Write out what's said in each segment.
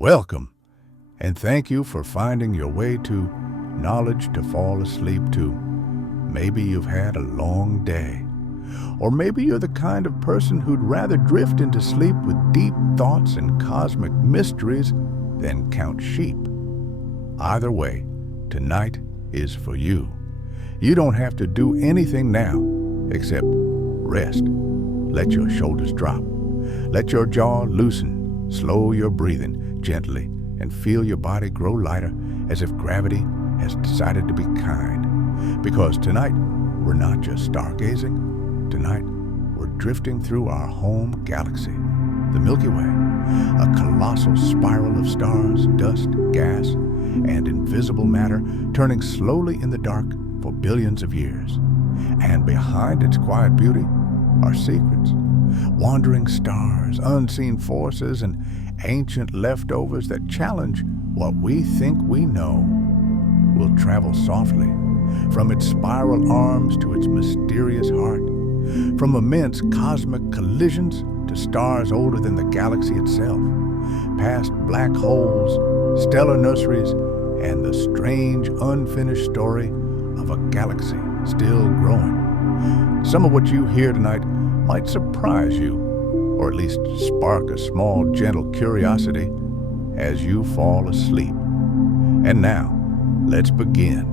Welcome, and thank you for finding your way to knowledge to fall asleep to. Maybe you've had a long day, or maybe you're the kind of person who'd rather drift into sleep with deep thoughts and cosmic mysteries than count sheep. Either way, tonight is for you. You don't have to do anything now except rest. Let your shoulders drop. Let your jaw loosen. Slow your breathing gently and feel your body grow lighter as if gravity has decided to be kind. Because tonight, we're not just stargazing. Tonight, we're drifting through our home galaxy, the Milky Way, a colossal spiral of stars, dust, gas, and invisible matter turning slowly in the dark for billions of years. And behind its quiet beauty are secrets, wandering stars, unseen forces, and ancient leftovers that challenge what we think we know. We'll travel softly, from its spiral arms to its mysterious heart, from immense cosmic collisions to stars older than the galaxy itself, past black holes, stellar nurseries, and the strange, unfinished story of a galaxy still growing. Some of what you hear tonight might surprise you, or at least spark a small, gentle curiosity as you fall asleep. And now, let's begin.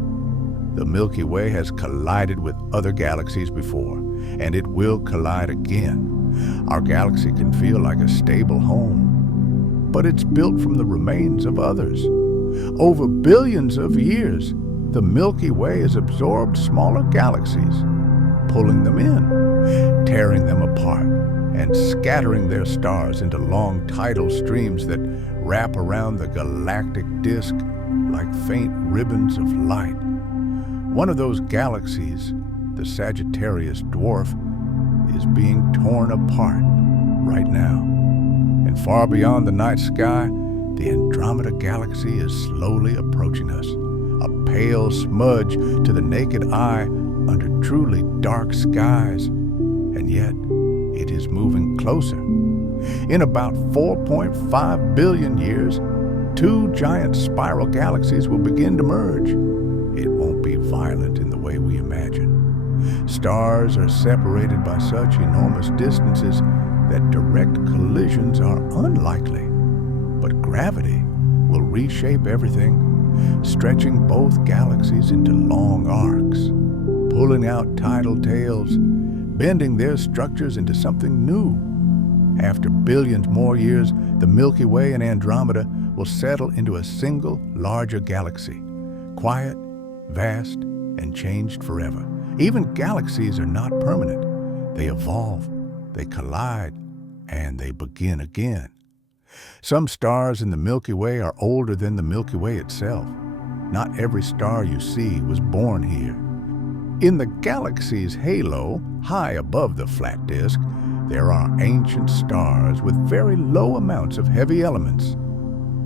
The Milky Way has collided with other galaxies before, and it will collide again. Our galaxy can feel like a stable home, but it's built from the remains of others. Over billions of years, the Milky Way has absorbed smaller galaxies, pulling them in, tearing them apart, and scattering their stars into long tidal streams that wrap around the galactic disk like faint ribbons of light. One of those galaxies, the Sagittarius dwarf, is being torn apart right now. And far beyond the night sky, the Andromeda galaxy is slowly approaching us, a pale smudge to the naked eye under truly dark skies. And yet, it is moving closer. In about 4.5 billion years, two giant spiral galaxies will begin to merge. It won't be violent in the way we imagine. Stars are separated by such enormous distances that direct collisions are unlikely. But gravity will reshape everything, stretching both galaxies into long arcs, pulling out tidal tails, bending their structures into something new. After billions more years, the Milky Way and Andromeda will settle into a single, larger galaxy, quiet, vast, and changed forever. Even galaxies are not permanent. They evolve, they collide, and they begin again. Some stars in the Milky Way are older than the Milky Way itself. Not every star you see was born here. In the galaxy's halo, high above the flat disk, there are ancient stars with very low amounts of heavy elements.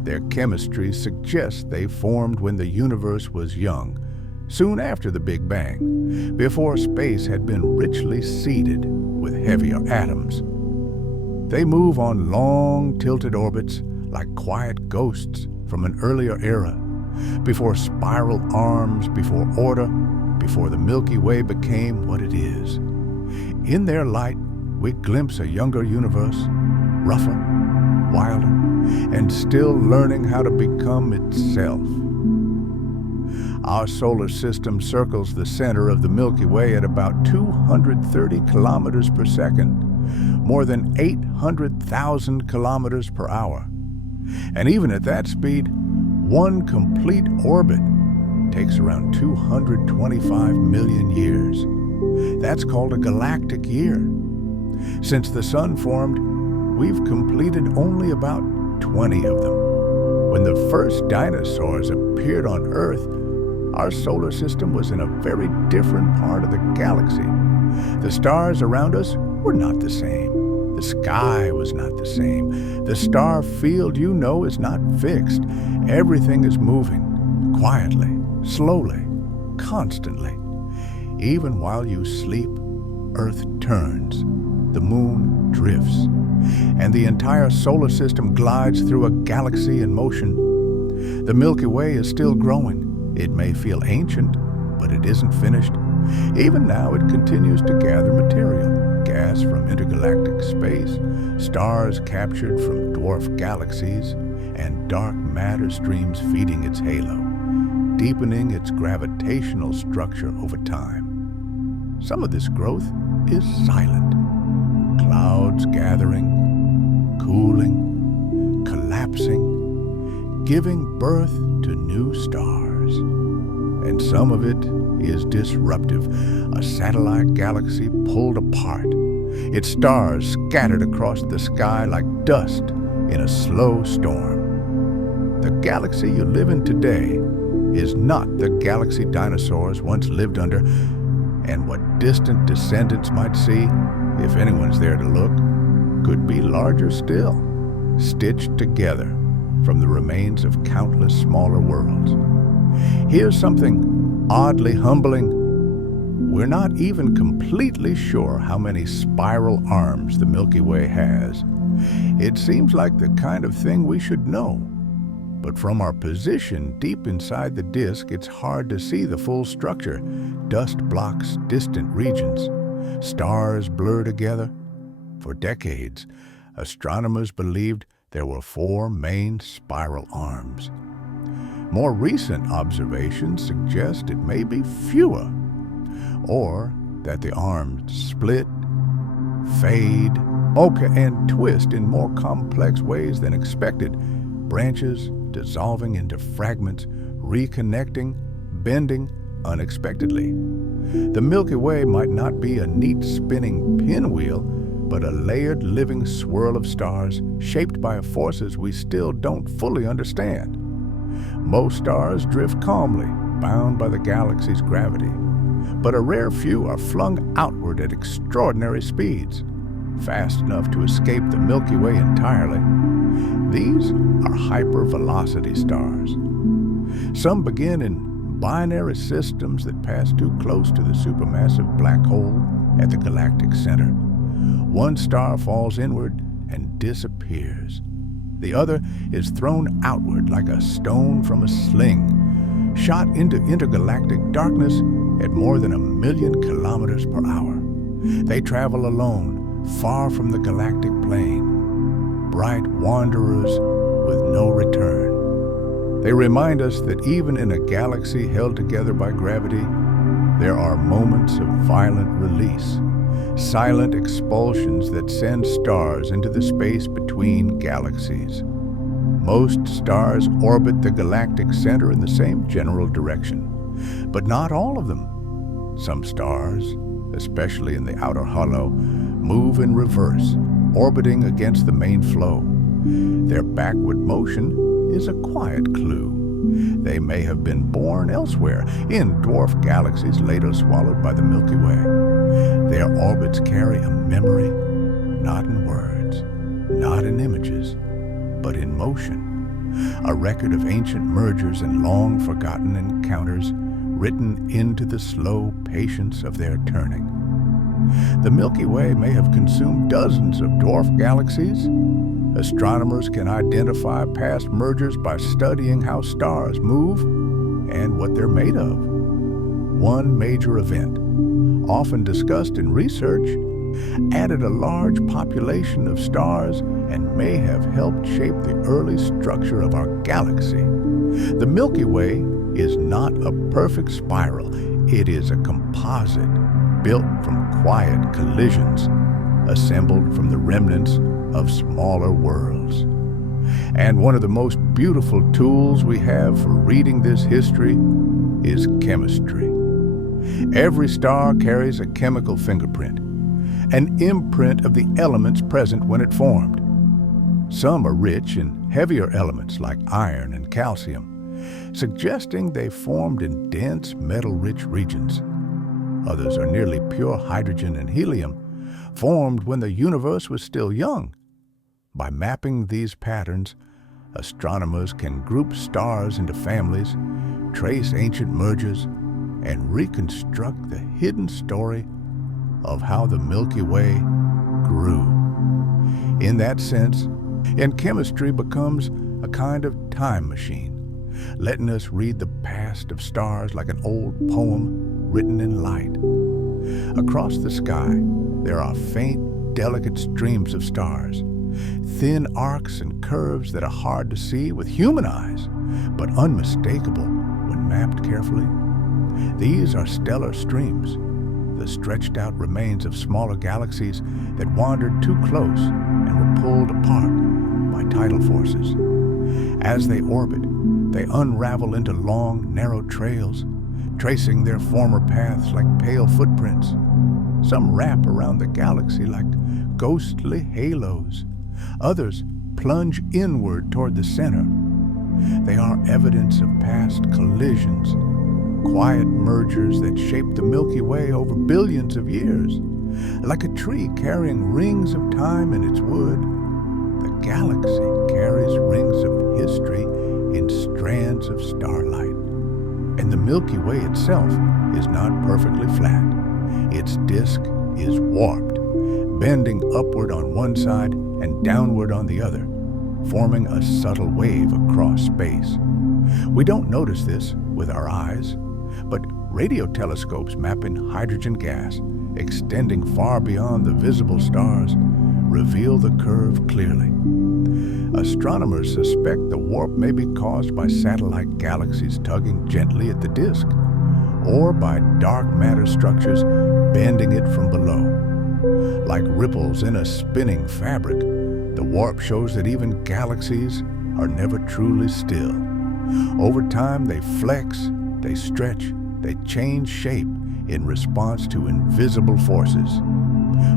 Their chemistry suggests they formed when the universe was young, soon after the Big Bang, before space had been richly seeded with heavier atoms. They move on long, tilted orbits like quiet ghosts from an earlier era, before spiral arms, before order, before the Milky Way became what it is. In their light, we glimpse a younger universe, rougher, wilder, and still learning how to become itself. Our solar system circles the center of the Milky Way at about 230 kilometers per second, more than 800,000 kilometers per hour. And even at that speed, one complete orbit takes around 225 million years. That's called a galactic year. Since the sun formed, we've completed only about 20 of them. When the first dinosaurs appeared on Earth, our solar system was in a very different part of the galaxy. The stars around us were not the same. The sky was not the same. The star field you know is not fixed. Everything is moving, quietly, slowly, constantly. Even while you sleep, Earth turns, the moon drifts, and the entire solar system glides through a galaxy in motion. The Milky Way is still growing. It may feel ancient, but it isn't finished. Even now, it continues to gather material, gas from intergalactic space, stars captured from dwarf galaxies, and dark matter streams feeding its halo, deepening its gravitational structure over time. Some of this growth is silent. Clouds gathering, cooling, collapsing, giving birth to new stars. And some of it is disruptive, a satellite galaxy pulled apart, its stars scattered across the sky like dust in a slow storm. The galaxy you live in today is not the galaxy dinosaurs once lived under, and what distant descendants might see, if anyone's there to look, could be larger still, stitched together from the remains of countless smaller worlds. Here's something oddly humbling. We're not even completely sure how many spiral arms the Milky Way has. It seems like the kind of thing we should know. But from our position deep inside the disk, it's hard to see the full structure. Dust blocks distant regions. Stars blur together. For decades, astronomers believed there were 4 main spiral arms. More recent observations suggest it may be fewer, or that the arms split, fade, and twist in more complex ways than expected. Branches dissolving into fragments, reconnecting, bending unexpectedly. The Milky Way might not be a neat spinning pinwheel, but a layered living swirl of stars shaped by forces we still don't fully understand. Most stars drift calmly, bound by the galaxy's gravity, but a rare few are flung outward at extraordinary speeds, fast enough to escape the Milky Way entirely. These are hypervelocity stars. Some begin in binary systems that pass too close to the supermassive black hole at the galactic center. One star falls inward and disappears. The other is thrown outward like a stone from a sling, shot into intergalactic darkness at more than 1,000,000 kilometers per hour. They travel alone, far from the galactic plane, bright wanderers with no return. They remind us that even in a galaxy held together by gravity, there are moments of violent release, silent expulsions that send stars into the space between galaxies. Most stars orbit the galactic center in the same general direction, but not all of them. Some stars, especially in the outer hollow, move in reverse, orbiting against the main flow. Their backward motion is a quiet clue. They may have been born elsewhere, in dwarf galaxies later swallowed by the Milky Way. Their orbits carry a memory, not in words, not in images, but in motion. A record of ancient mergers and long-forgotten encounters written into the slow patience of their turning. The Milky Way may have consumed dozens of dwarf galaxies. Astronomers can identify past mergers by studying how stars move and what they're made of. One major event, often discussed in research, added a large population of stars and may have helped shape the early structure of our galaxy. The Milky Way is not a perfect spiral. It is a composite built from quiet collisions, assembled from the remnants of smaller worlds. And one of the most beautiful tools we have for reading this history is chemistry. Every star carries a chemical fingerprint, an imprint of the elements present when it formed. Some are rich in heavier elements like iron and calcium, suggesting they formed in dense metal-rich regions. Others are nearly pure hydrogen and helium, formed when the universe was still young. By mapping these patterns, astronomers can group stars into families, trace ancient mergers, and reconstruct the hidden story of how the Milky Way grew. In that sense, and chemistry becomes a kind of time machine, letting us read the past of stars like an old poem written in light. Across the sky, there are faint, delicate streams of stars, thin arcs and curves that are hard to see with human eyes, but unmistakable when mapped carefully. These are stellar streams, the stretched-out remains of smaller galaxies that wandered too close and were pulled apart by tidal forces. As they orbit, they unravel into long, narrow trails, tracing their former paths like pale footprints. Some wrap around the galaxy like ghostly halos. Others plunge inward toward the center. They are evidence of past collisions, quiet mergers that shaped the Milky Way over billions of years. Like a tree carrying rings of time in its wood, the galaxy carries rings of history in strands of starlight. And the Milky Way itself is not perfectly flat. Its disk is warped, bending upward on one side and downward on the other, forming a subtle wave across space. We don't notice this with our eyes, but radio telescopes mapping hydrogen gas, extending far beyond the visible stars, reveal the curve clearly. Astronomers suspect the warp may be caused by satellite galaxies tugging gently at the disk, or by dark matter structures bending it from below. Like ripples in a spinning fabric, the warp shows that even galaxies are never truly still. Over time, they flex, they stretch, they change shape in response to invisible forces.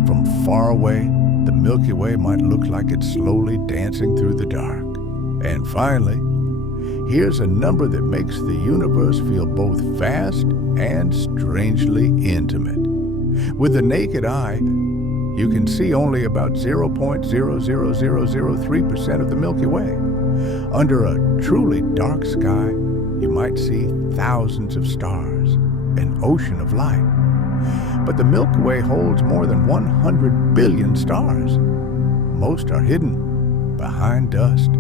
From far away, the Milky Way might look like it's slowly dancing through the dark. And finally, here's a number that makes the universe feel both vast and strangely intimate. With the naked eye, you can see only about 0.00003% of the Milky Way. Under a truly dark sky, you might see thousands of stars, an ocean of light. But the Milky Way holds more than 100 billion stars. Most are hidden behind dust,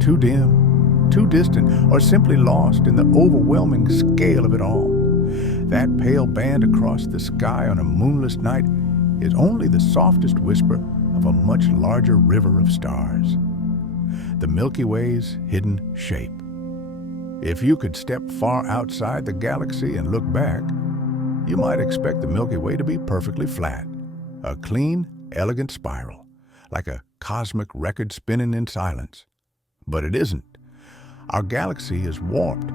too dim, too distant, or simply lost in the overwhelming scale of it all. That pale band across the sky on a moonless night is only the softest whisper of a much larger river of stars. The Milky Way's hidden shape. If you could step far outside the galaxy and look back, you might expect the Milky Way to be perfectly flat, a clean, elegant spiral, like a cosmic record spinning in silence. But it isn't. Our galaxy is warped.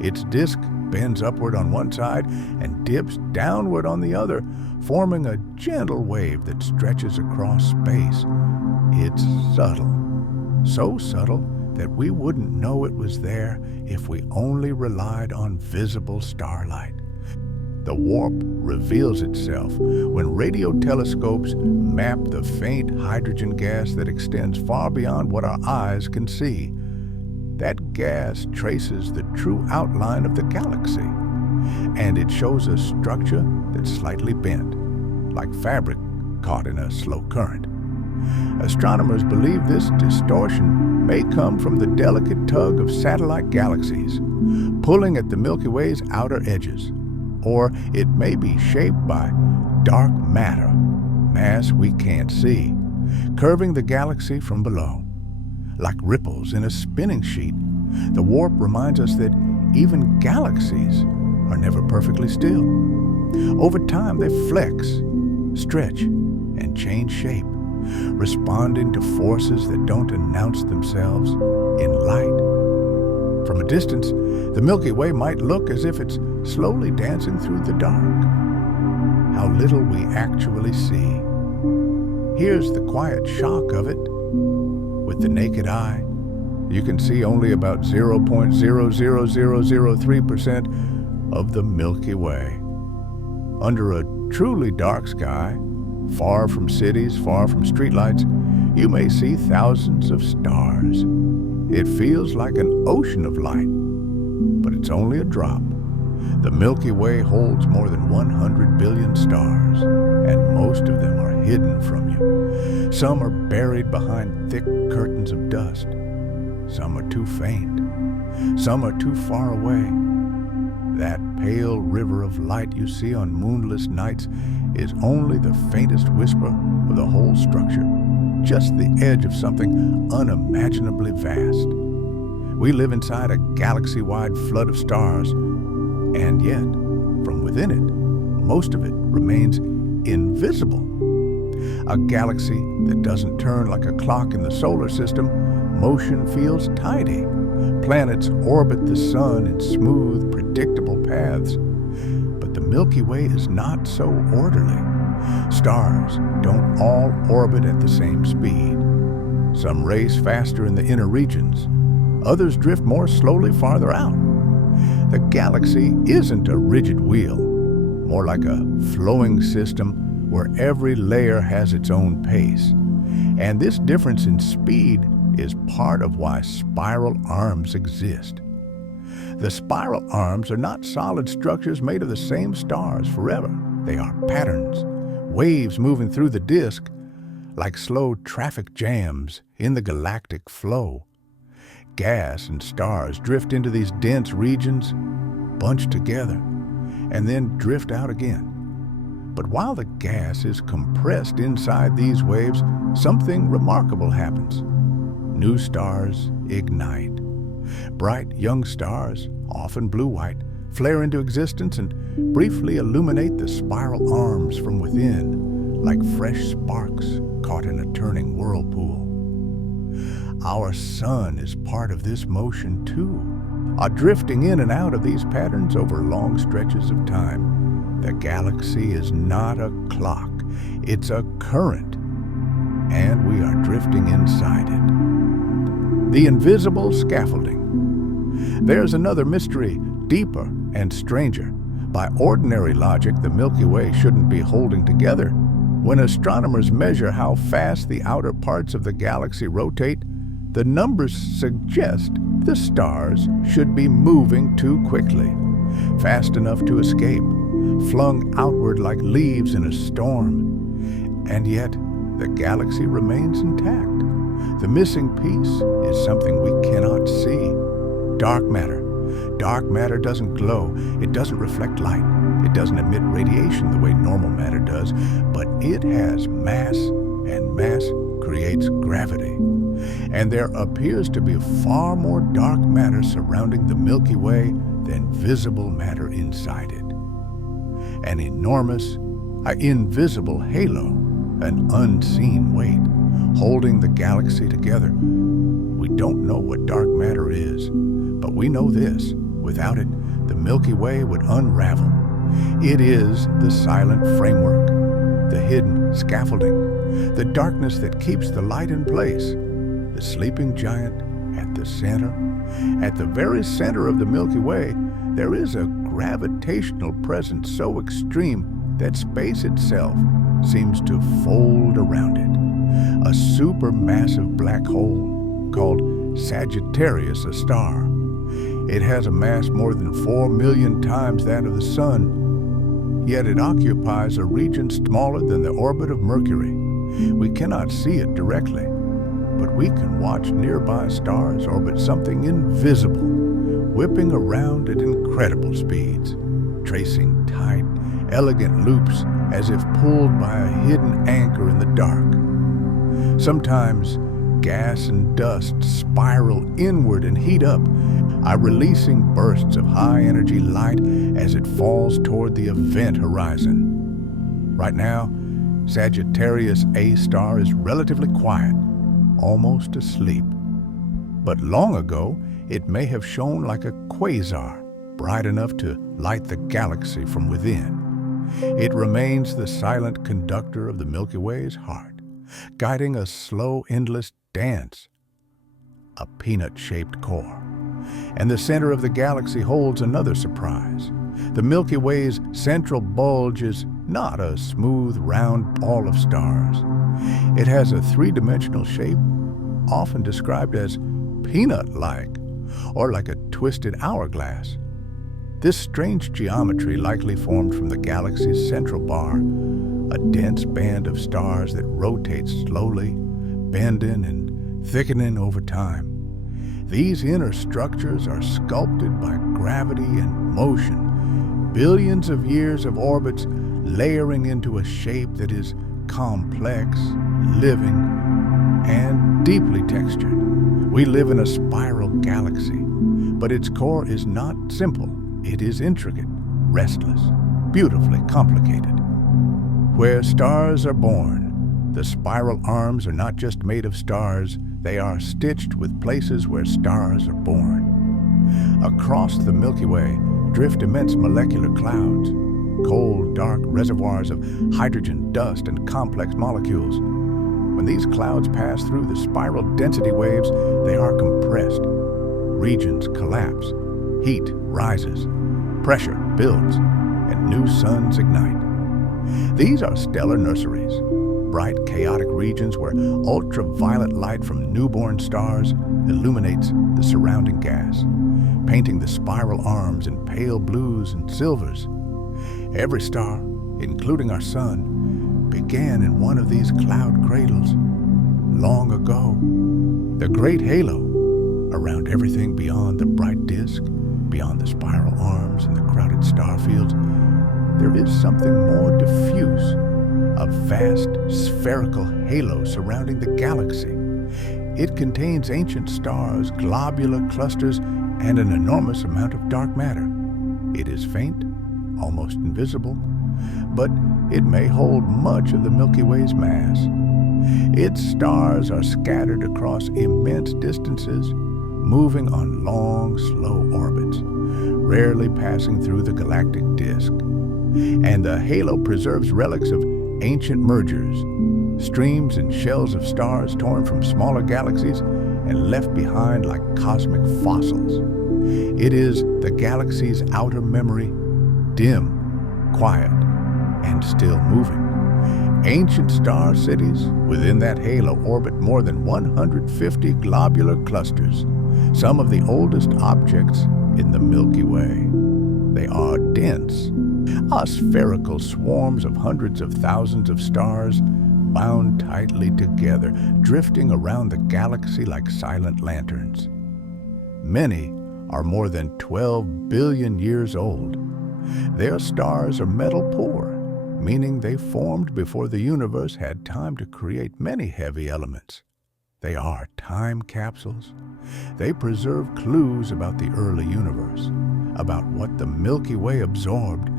Its disk bends upward on one side and dips downward on the other, forming a gentle wave that stretches across space. It's subtle, so subtle that we wouldn't know it was there if we only relied on visible starlight. The warp reveals itself when radio telescopes map the faint hydrogen gas that extends far beyond what our eyes can see. That gas traces the true outline of the galaxy, and it shows a structure that's slightly bent, like fabric caught in a slow current. Astronomers believe this distortion may come from the delicate tug of satellite galaxies, pulling at the Milky Way's outer edges, or it may be shaped by dark matter, mass we can't see, curving the galaxy from below. Like ripples in a spinning sheet, the warp reminds us that even galaxies are never perfectly still. Over time, they flex, stretch, and change shape, responding to forces that don't announce themselves in light. From a distance, the Milky Way might look as if it's slowly dancing through the dark. How little we actually see. Here's the quiet shock of it. With the naked eye, you can see only about 0.00003% of the Milky Way. Under a truly dark sky, far from cities, far from streetlights, you may see thousands of stars. It feels like an ocean of light, but it's only a drop. The Milky Way holds more than 100 billion stars, and most of them are hidden from you. Some are buried behind thick curtains of dust. Some are too faint. Some are too far away. That pale river of light you see on moonless nights is only the faintest whisper of the whole structure, just the edge of something unimaginably vast. We live inside a galaxy-wide flood of stars, and yet, from within it, most of it remains invisible. A galaxy that doesn't turn like a clock in the solar system, motion feels tidy. Planets orbit the sun in smooth, predictable paths. But the Milky Way is not so orderly. Stars don't all orbit at the same speed. Some race faster in the inner regions. Others drift more slowly farther out. The galaxy isn't a rigid wheel, more like a flowing system where every layer has its own pace. And this difference in speed is part of why spiral arms exist. The spiral arms are not solid structures made of the same stars forever. They are patterns, waves moving through the disk, like slow traffic jams in the galactic flow. Gas and stars drift into these dense regions, bunch together, and then drift out again. But while the gas is compressed inside these waves, something remarkable happens. New stars ignite. Bright young stars, often blue-white, flare into existence and briefly illuminate the spiral arms from within, like fresh sparks caught in a turning whirlpool. Our sun is part of this motion too, drifting in and out of these patterns over long stretches of time. The galaxy is not a clock, it's a current, and we are drifting inside it. The invisible scaffolding. There's another mystery, deeper and stranger. By ordinary logic, the Milky Way shouldn't be holding together. When astronomers measure how fast the outer parts of the galaxy rotate, the numbers suggest the stars should be moving too quickly, fast enough to escape, flung outward like leaves in a storm. And yet, the galaxy remains intact. The missing piece is something we cannot see. Dark matter. Dark matter doesn't glow. It doesn't reflect light. It doesn't emit radiation the way normal matter does, but it has mass, and mass creates gravity. And there appears to be far more dark matter surrounding the Milky Way than visible matter inside it. An enormous, invisible halo, an unseen weight, holding the galaxy together. We don't know what dark matter is, but we know this. Without it, the Milky Way would unravel. It is the silent framework, the hidden scaffolding, the darkness that keeps the light in place, the sleeping giant at the center. At the very center of the Milky Way, there is a gravitational presence so extreme that space itself seems to fold around it. A supermassive black hole called Sagittarius, a star. It has a mass more than 4 million times that of the Sun, yet it occupies a region smaller than the orbit of Mercury. We cannot see it directly, but we can watch nearby stars orbit something invisible, whipping around at incredible speeds, tracing tight, elegant loops as if pulled by a hidden anchor in the dark. Sometimes gas and dust spiral inward and heat up, releasing bursts of high-energy light as it falls toward the event horizon. Right now, Sagittarius A star is relatively quiet, almost asleep. But long ago, it may have shone like a quasar, bright enough to light the galaxy from within. It remains the silent conductor of the Milky Way's heart, guiding a slow, endless dance, a peanut-shaped core. And the center of the galaxy holds another surprise. The Milky Way's central bulge is not a smooth, round ball of stars. It has a three-dimensional shape, often described as peanut-like, or like a twisted hourglass. This strange geometry likely formed from the galaxy's central bar, a dense band of stars that rotates slowly, bending and thickening over time. These inner structures are sculpted by gravity and motion, billions of years of orbits layering into a shape that is complex, living, and deeply textured. We live in a spiral galaxy, but its core is not simple. It is intricate, restless, beautifully complicated. Where stars are born, the spiral arms are not just made of stars, they are stitched with places where stars are born. Across the Milky Way drift immense molecular clouds, cold, dark reservoirs of hydrogen, dust, and complex molecules. When these clouds pass through the spiral density waves, they are compressed. Regions collapse, heat rises, pressure builds, and new suns ignite. These are stellar nurseries, bright, chaotic regions where ultraviolet light from newborn stars illuminates the surrounding gas, painting the spiral arms in pale blues and silvers. Every star, including our sun, began in one of these cloud cradles long ago. The great halo around everything beyond the bright disk, beyond the spiral arms and the crowded star fields, there is something more diffuse, a vast spherical halo surrounding the galaxy. It contains ancient stars, globular clusters, and an enormous amount of dark matter. It is faint, almost invisible, but it may hold much of the Milky Way's mass. Its stars are scattered across immense distances, moving on long, slow orbits, rarely passing through the galactic disk. And the halo preserves relics of ancient mergers, streams and shells of stars torn from smaller galaxies and left behind like cosmic fossils. It is the galaxy's outer memory, dim, quiet, and still moving. Ancient star cities within that halo orbit more than 150 globular clusters, some of the oldest objects in the Milky Way. They are dense, spherical swarms of hundreds of thousands of stars bound tightly together, drifting around the galaxy like silent lanterns. Many are more than 12 billion years old. Their stars are metal poor, meaning they formed before the universe had time to create many heavy elements. They are time capsules. They preserve clues about the early universe, about what the Milky Way absorbed,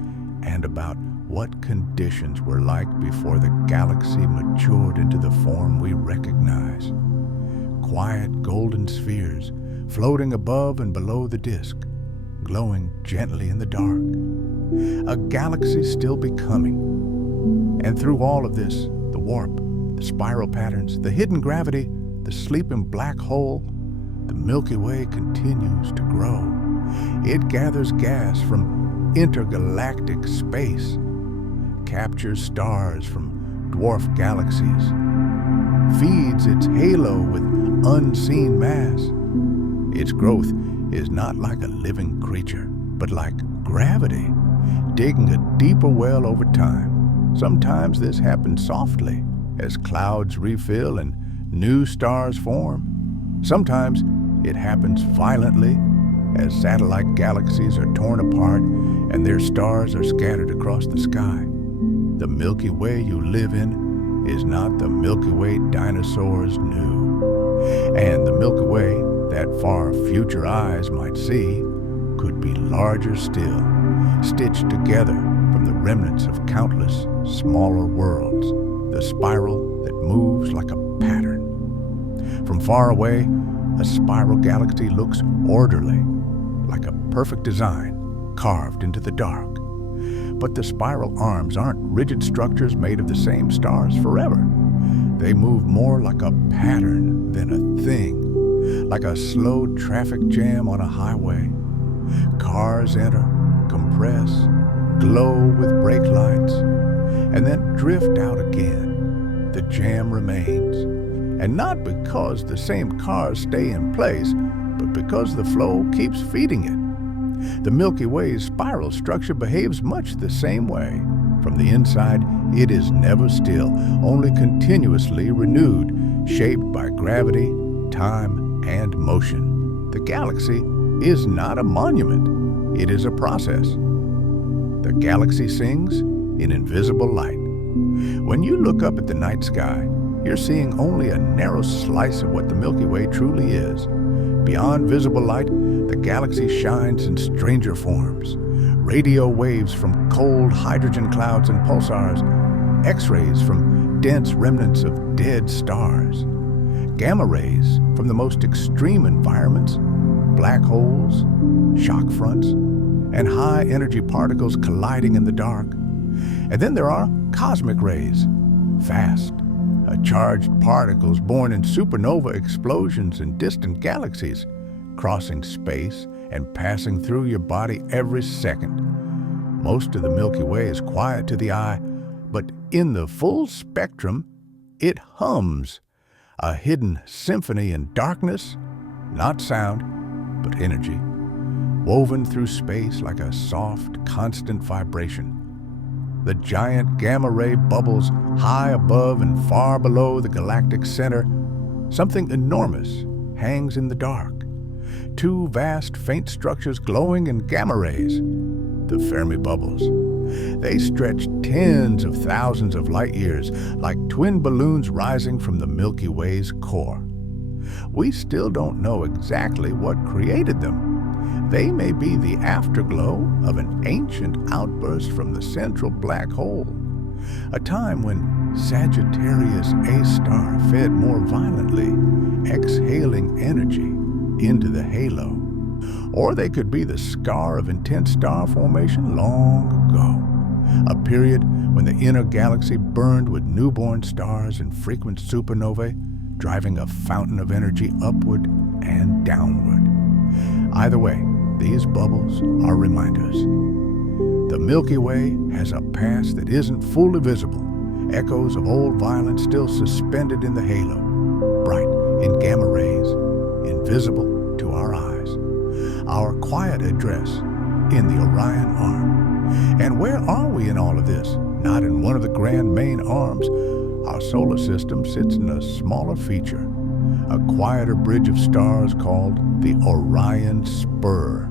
and about what conditions were like before the galaxy matured into the form we recognize. Quiet golden spheres floating above and below the disk, glowing gently in the dark. A galaxy still becoming. And through all of this, the warp, the spiral patterns, the hidden gravity, the sleeping black hole, the Milky Way continues to grow. It gathers gas from intergalactic space, captures stars from dwarf galaxies, feeds its halo with unseen mass. Its growth is not like a living creature, but like gravity, digging a deeper well over time. Sometimes this happens softly, as clouds refill and new stars form. Sometimes it happens violently, as satellite galaxies are torn apart and their stars are scattered across the sky. The Milky Way you live in is not the Milky Way dinosaurs knew. And the Milky Way that far future eyes might see could be larger still, stitched together from the remnants of countless smaller worlds, the spiral that moves like a pattern. From far away, a spiral galaxy looks orderly, like a perfect design carved into the dark. But the spiral arms aren't rigid structures made of the same stars forever. They move more like a pattern than a thing, like a slow traffic jam on a highway. Cars enter, compress, glow with brake lights, and then drift out again. The jam remains, and not because the same cars stay in place, but because the flow keeps feeding it. The Milky Way's spiral structure behaves much the same way. From the inside, It is never still, only continuously renewed, shaped by gravity, time, and motion. The galaxy is not a monument, it is a process. The galaxy sings in invisible light. When you look up at the night sky, you're seeing only a narrow slice of what the Milky Way truly is. Beyond visible light, the galaxy shines in stranger forms. Radio waves from cold hydrogen clouds and pulsars, X-rays from dense remnants of dead stars, gamma rays from the most extreme environments, black holes, shock fronts, and high-energy particles colliding in the dark. And then there are cosmic rays, fast, charged particles born in supernova explosions in distant galaxies, crossing space and passing through your body every second. Most of the Milky Way is quiet to the eye, but in the full spectrum, it hums, a hidden symphony in darkness, not sound, but energy, woven through space like a soft, constant vibration. The giant gamma-ray bubbles high above and far below the galactic center. Something enormous hangs in the dark. Two vast, faint structures glowing in gamma rays, the Fermi bubbles. They stretch tens of thousands of light years, like twin balloons rising from the Milky Way's core. We still don't know exactly what created them. They may be the afterglow of an ancient outburst from the central black hole, a time when Sagittarius A star fed more violently, exhaling energy into the halo. Or they could be the scar of intense star formation long ago, a period when the inner galaxy burned with newborn stars and frequent supernovae, driving a fountain of energy upward and downward. Either way, these bubbles are reminders. The Milky Way has a past that isn't fully visible, echoes of old violence still suspended in the halo, bright in gamma rays, invisible to our eyes. Our quiet address in the Orion Arm. And where are we in all of this? Not in one of the grand main arms. Our solar system sits in a smaller feature, a quieter bridge of stars called the Orion Spur,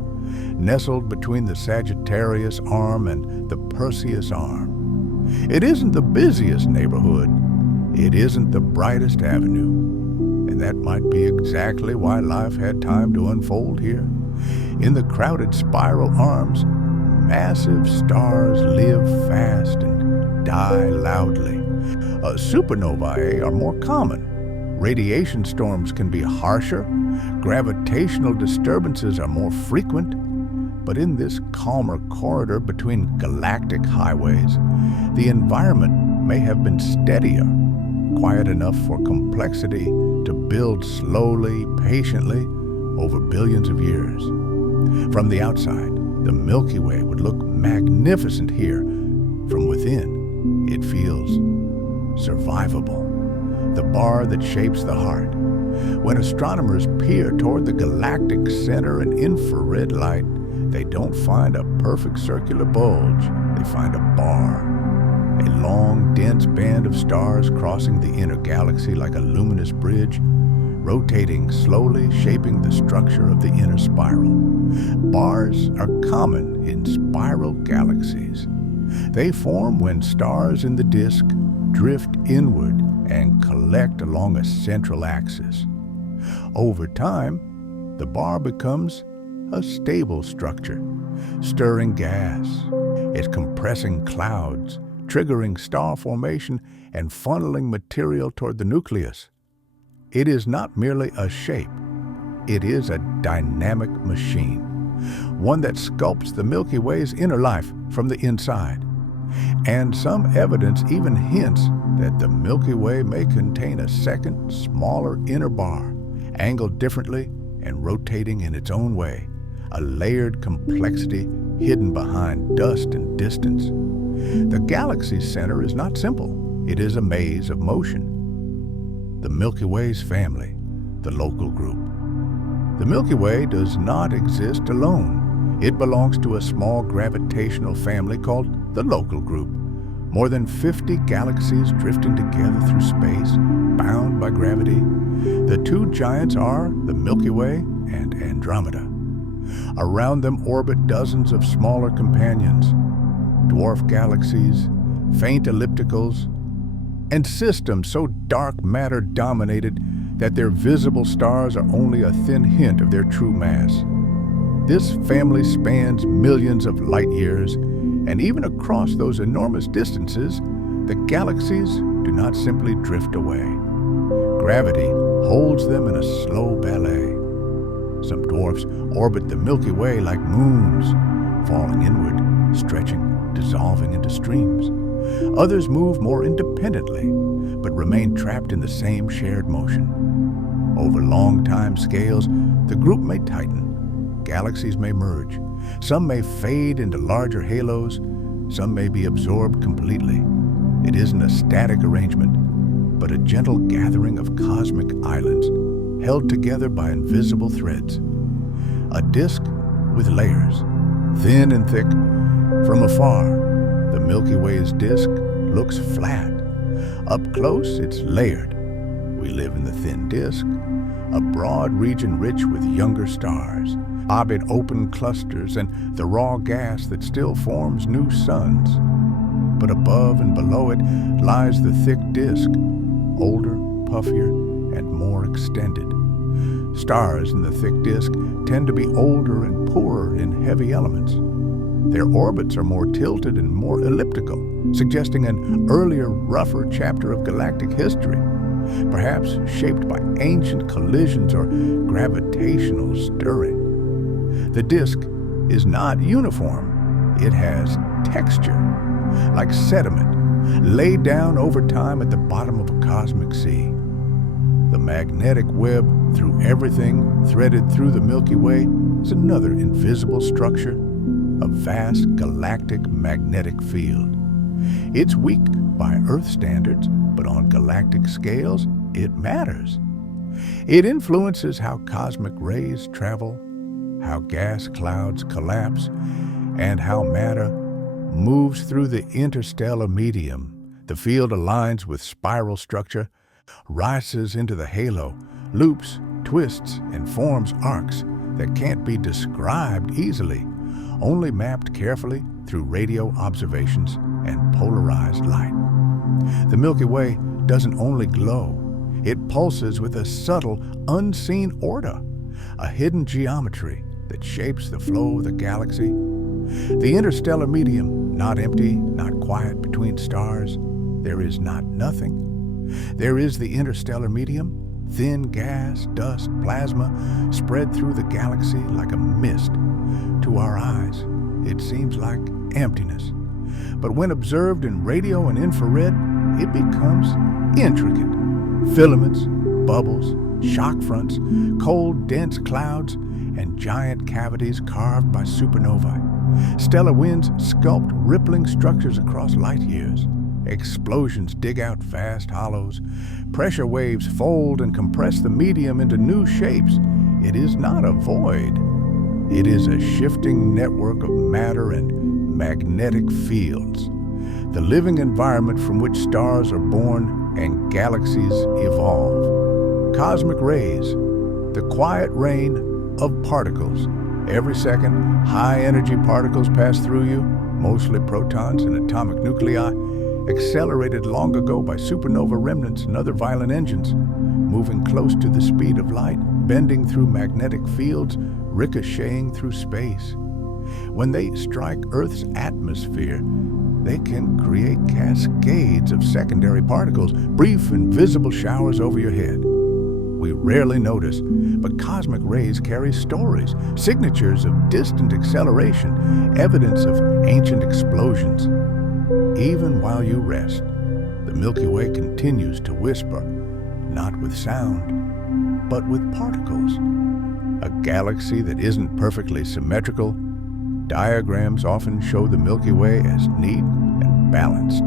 nestled between the Sagittarius Arm and the Perseus Arm. It isn't the busiest neighborhood. It isn't the brightest avenue. And that might be exactly why life had time to unfold here. In the crowded spiral arms, massive stars live fast and die loudly. Supernovae are more common. Radiation storms can be harsher, gravitational disturbances are more frequent, but in this calmer corridor between galactic highways, the environment may have been steadier, quiet enough for complexity to build slowly, patiently, over billions of years. From the outside, the Milky Way would look magnificent here. From within, it feels survivable, the bar that shapes the heart. When astronomers peer toward the galactic center in infrared light, they don't find a perfect circular bulge, they find a bar. A long, dense band of stars crossing the inner galaxy like a luminous bridge, rotating slowly, shaping the structure of the inner spiral. Bars are common in spiral galaxies. They form when stars in the disk drift inward and collect along a central axis. Over time, the bar becomes a stable structure, stirring gas. It's compressing clouds, triggering star formation, and funneling material toward the nucleus. It is not merely a shape, it is a dynamic machine, one that sculpts the Milky Way's inner life from the inside. And some evidence even hints that the Milky Way may contain a second, smaller inner bar, angled differently and rotating in its own way, a layered complexity hidden behind dust and distance. The galaxy's center is not simple. It is a maze of motion. The Milky Way's family, the local group. The Milky Way does not exist alone. It belongs to a small gravitational family called the local group, More than 50 galaxies drifting together through space, bound by gravity. The two giants are the Milky Way and Andromeda. Around them orbit dozens of smaller companions, dwarf galaxies, faint ellipticals, and systems so dark matter dominated that their visible stars are only a thin hint of their true mass. This family spans millions of light years, and even across those enormous distances, the galaxies do not simply drift away. Gravity holds them in a slow ballet. Some dwarfs orbit the Milky Way like moons, falling inward, stretching, dissolving into streams. Others move more independently, but remain trapped in the same shared motion. Over long time scales, the group may tighten, galaxies may merge, some may fade into larger halos, some may be absorbed completely. It isn't a static arrangement, but a gentle gathering of cosmic islands, held together by invisible threads. A disk with layers, thin and thick. From afar, the Milky Way's disk looks flat. Up close, it's layered. We live in the thin disk, a broad region rich with younger stars, orbit open clusters, and the raw gas that still forms new suns. But above and below it lies the thick disk, older, puffier, and more extended. Stars in the thick disk tend to be older and poorer in heavy elements. Their orbits are more tilted and more elliptical, suggesting an earlier, rougher chapter of galactic history, perhaps shaped by ancient collisions or gravitational stirring. The disk is not uniform. It has texture, like sediment, laid down over time at the bottom of a cosmic sea. The magnetic web through everything threaded through the Milky Way is another invisible structure, a vast galactic magnetic field. It's weak by Earth standards, but on galactic scales, it matters. It influences how cosmic rays travel, how gas clouds collapse, and how matter moves through the interstellar medium. The field aligns with spiral structure, rises into the halo, loops, twists, and forms arcs that can't be described easily, only mapped carefully through radio observations and polarized light. The Milky Way doesn't only glow, it pulses with a subtle, unseen order, a hidden geometry that shapes the flow of the galaxy. The interstellar medium, not empty, not quiet between stars. There is not nothing. There is the interstellar medium, thin gas, dust, plasma, spread through the galaxy like a mist. To our eyes, it seems like emptiness. But when observed in radio and infrared, it becomes intricate. Filaments, bubbles, shock fronts, cold, dense clouds, and giant cavities carved by supernovae. Stellar winds sculpt rippling structures across light years. Explosions dig out vast hollows. Pressure waves fold and compress the medium into new shapes. It is not a void. It is a shifting network of matter and magnetic fields, the living environment from which stars are born and galaxies evolve. Cosmic rays, the quiet rain of particles. Every second, high-energy particles pass through you, mostly protons and atomic nuclei, accelerated long ago by supernova remnants and other violent engines, moving close to the speed of light, bending through magnetic fields, ricocheting through space. When they strike Earth's atmosphere, they can create cascades of secondary particles, brief invisible showers over your head. We rarely notice, but cosmic rays carry stories, signatures of distant acceleration, evidence of ancient explosions. Even while you rest, the Milky Way continues to whisper, not with sound, but with particles. A galaxy that isn't perfectly symmetrical, diagrams often show the Milky Way as neat and balanced.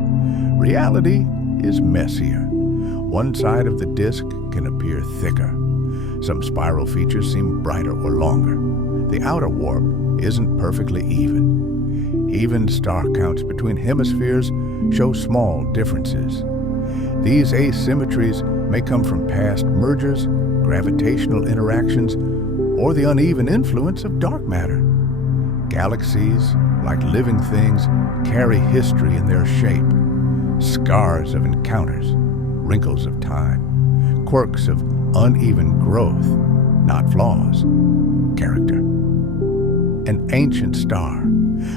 Reality is messier. One side of the disk can appear thicker. Some spiral features seem brighter or longer. The outer warp isn't perfectly even. Even star counts between hemispheres show small differences. These asymmetries may come from past mergers, gravitational interactions, or the uneven influence of dark matter. Galaxies, like living things, carry history in their shape, scars of encounters, wrinkles of time, quirks of uneven growth, not flaws, character. An ancient star,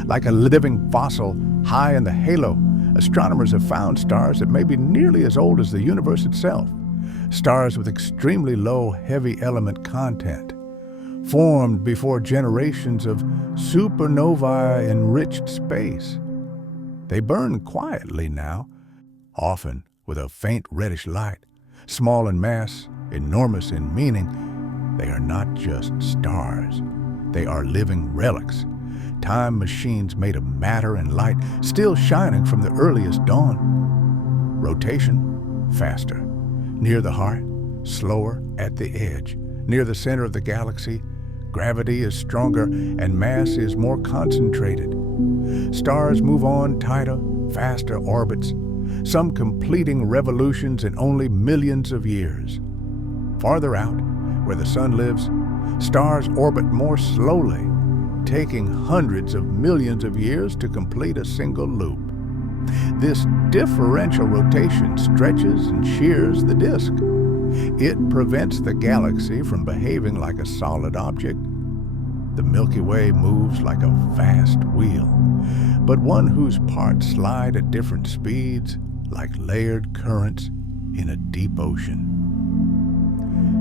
like a living fossil high in the halo, astronomers have found stars that may be nearly as old as the universe itself, stars with extremely low heavy element content, formed before generations of supernovae-enriched space. They burn quietly now, often with a faint reddish light, small in mass, enormous in meaning. They are not just stars. They are living relics, time machines made of matter and light, still shining from the earliest dawn. Rotation, faster. Near the heart, slower at the edge. Near the center of the galaxy, gravity is stronger and mass is more concentrated. Stars move on tighter, faster orbits, some completing revolutions in only millions of years. Farther out, where the sun lives, stars orbit more slowly, taking hundreds of millions of years to complete a single loop. This differential rotation stretches and shears the disk. It prevents the galaxy from behaving like a solid object. The Milky Way moves like a vast wheel, but one whose parts slide at different speeds, like layered currents in a deep ocean.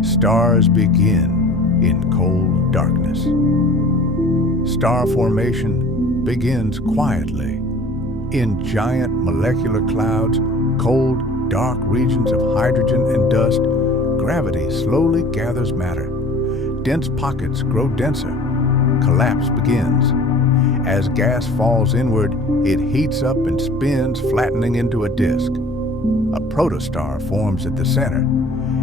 Stars begin in cold darkness. Star formation begins quietly in giant molecular clouds, cold, dark regions of hydrogen and dust. Gravity slowly gathers matter. Dense pockets grow denser. Collapse begins. As gas falls inward, it heats up and spins, flattening into a disk. A protostar forms at the center,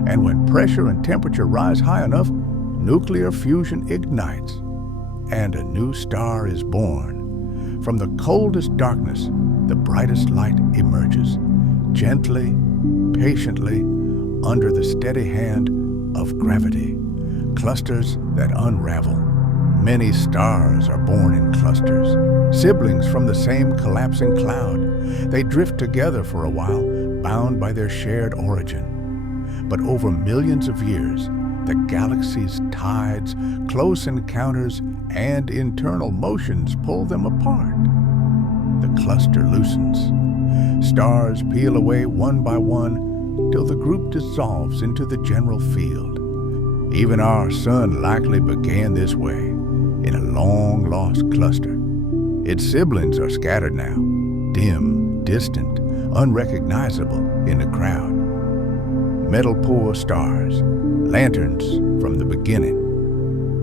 and when pressure and temperature rise high enough, nuclear fusion ignites, and a new star is born. From the coldest darkness, the brightest light emerges, gently, patiently, under the steady hand of gravity. Clusters that unravel. Many stars are born in clusters, siblings from the same collapsing cloud. They drift together for a while, bound by their shared origin. But over millions of years, the galaxy's tides, close encounters, and internal motions pull them apart. The cluster loosens. Stars peel away one by one till the group dissolves into the general field. Even our sun likely began this way, in a long-lost cluster. Its siblings are scattered now, dim, distant, unrecognizable in the crowd. Metal-poor stars, lanterns from the beginning.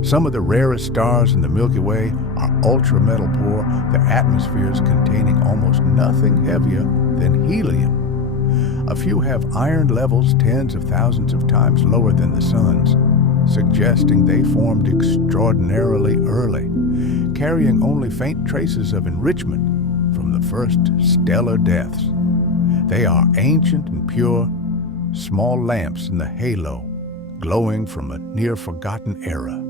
Some of the rarest stars in the Milky Way are ultra-metal poor, their atmospheres containing almost nothing heavier than helium. A few have iron levels tens of thousands of times lower than the sun's, suggesting they formed extraordinarily early, carrying only faint traces of enrichment from the first stellar deaths. They are ancient and pure, small lamps in the halo, glowing from a near-forgotten era.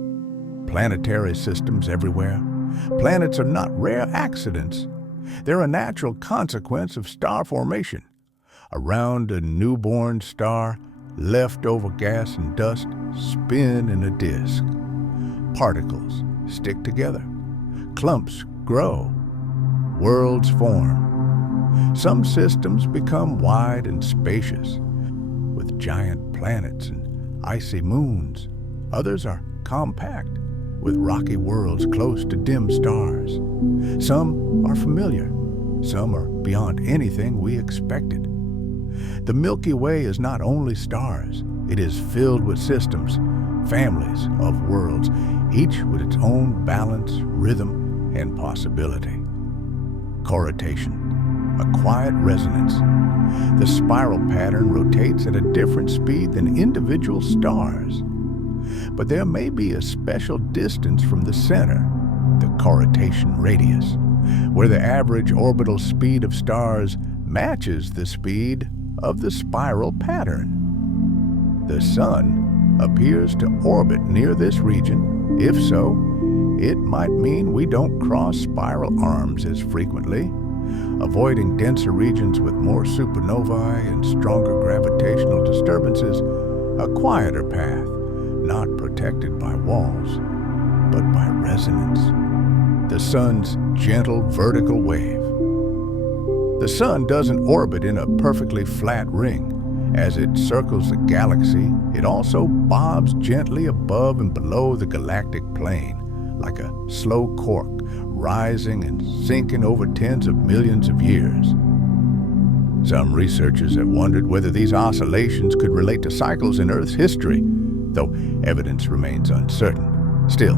Planetary systems everywhere. Planets are not rare accidents. They're a natural consequence of star formation. Around a newborn star, leftover gas and dust spin in a disk. Particles stick together. Clumps grow. Worlds form. Some systems become wide and spacious, with giant planets and icy moons. Others are compact, with rocky worlds close to dim stars. Some are familiar. Some are beyond anything we expected. The Milky Way is not only stars. It is filled with systems, families of worlds, each with its own balance, rhythm, and possibility. Corrotation, a quiet resonance. The spiral pattern rotates at a different speed than individual stars. But there may be a special distance from the center, the corrotation radius, where the average orbital speed of stars matches the speed of the spiral pattern. The Sun appears to orbit near this region. If so, it might mean we don't cross spiral arms as frequently, avoiding denser regions with more supernovae and stronger gravitational disturbances, a quieter path, not protected by walls, but by resonance. The Sun's gentle vertical wave. The Sun doesn't orbit in a perfectly flat ring. As it circles the galaxy, it also bobs gently above and below the galactic plane, like a slow cork, rising and sinking over tens of millions of years. Some researchers have wondered whether these oscillations could relate to cycles in Earth's history, though evidence remains uncertain. Still,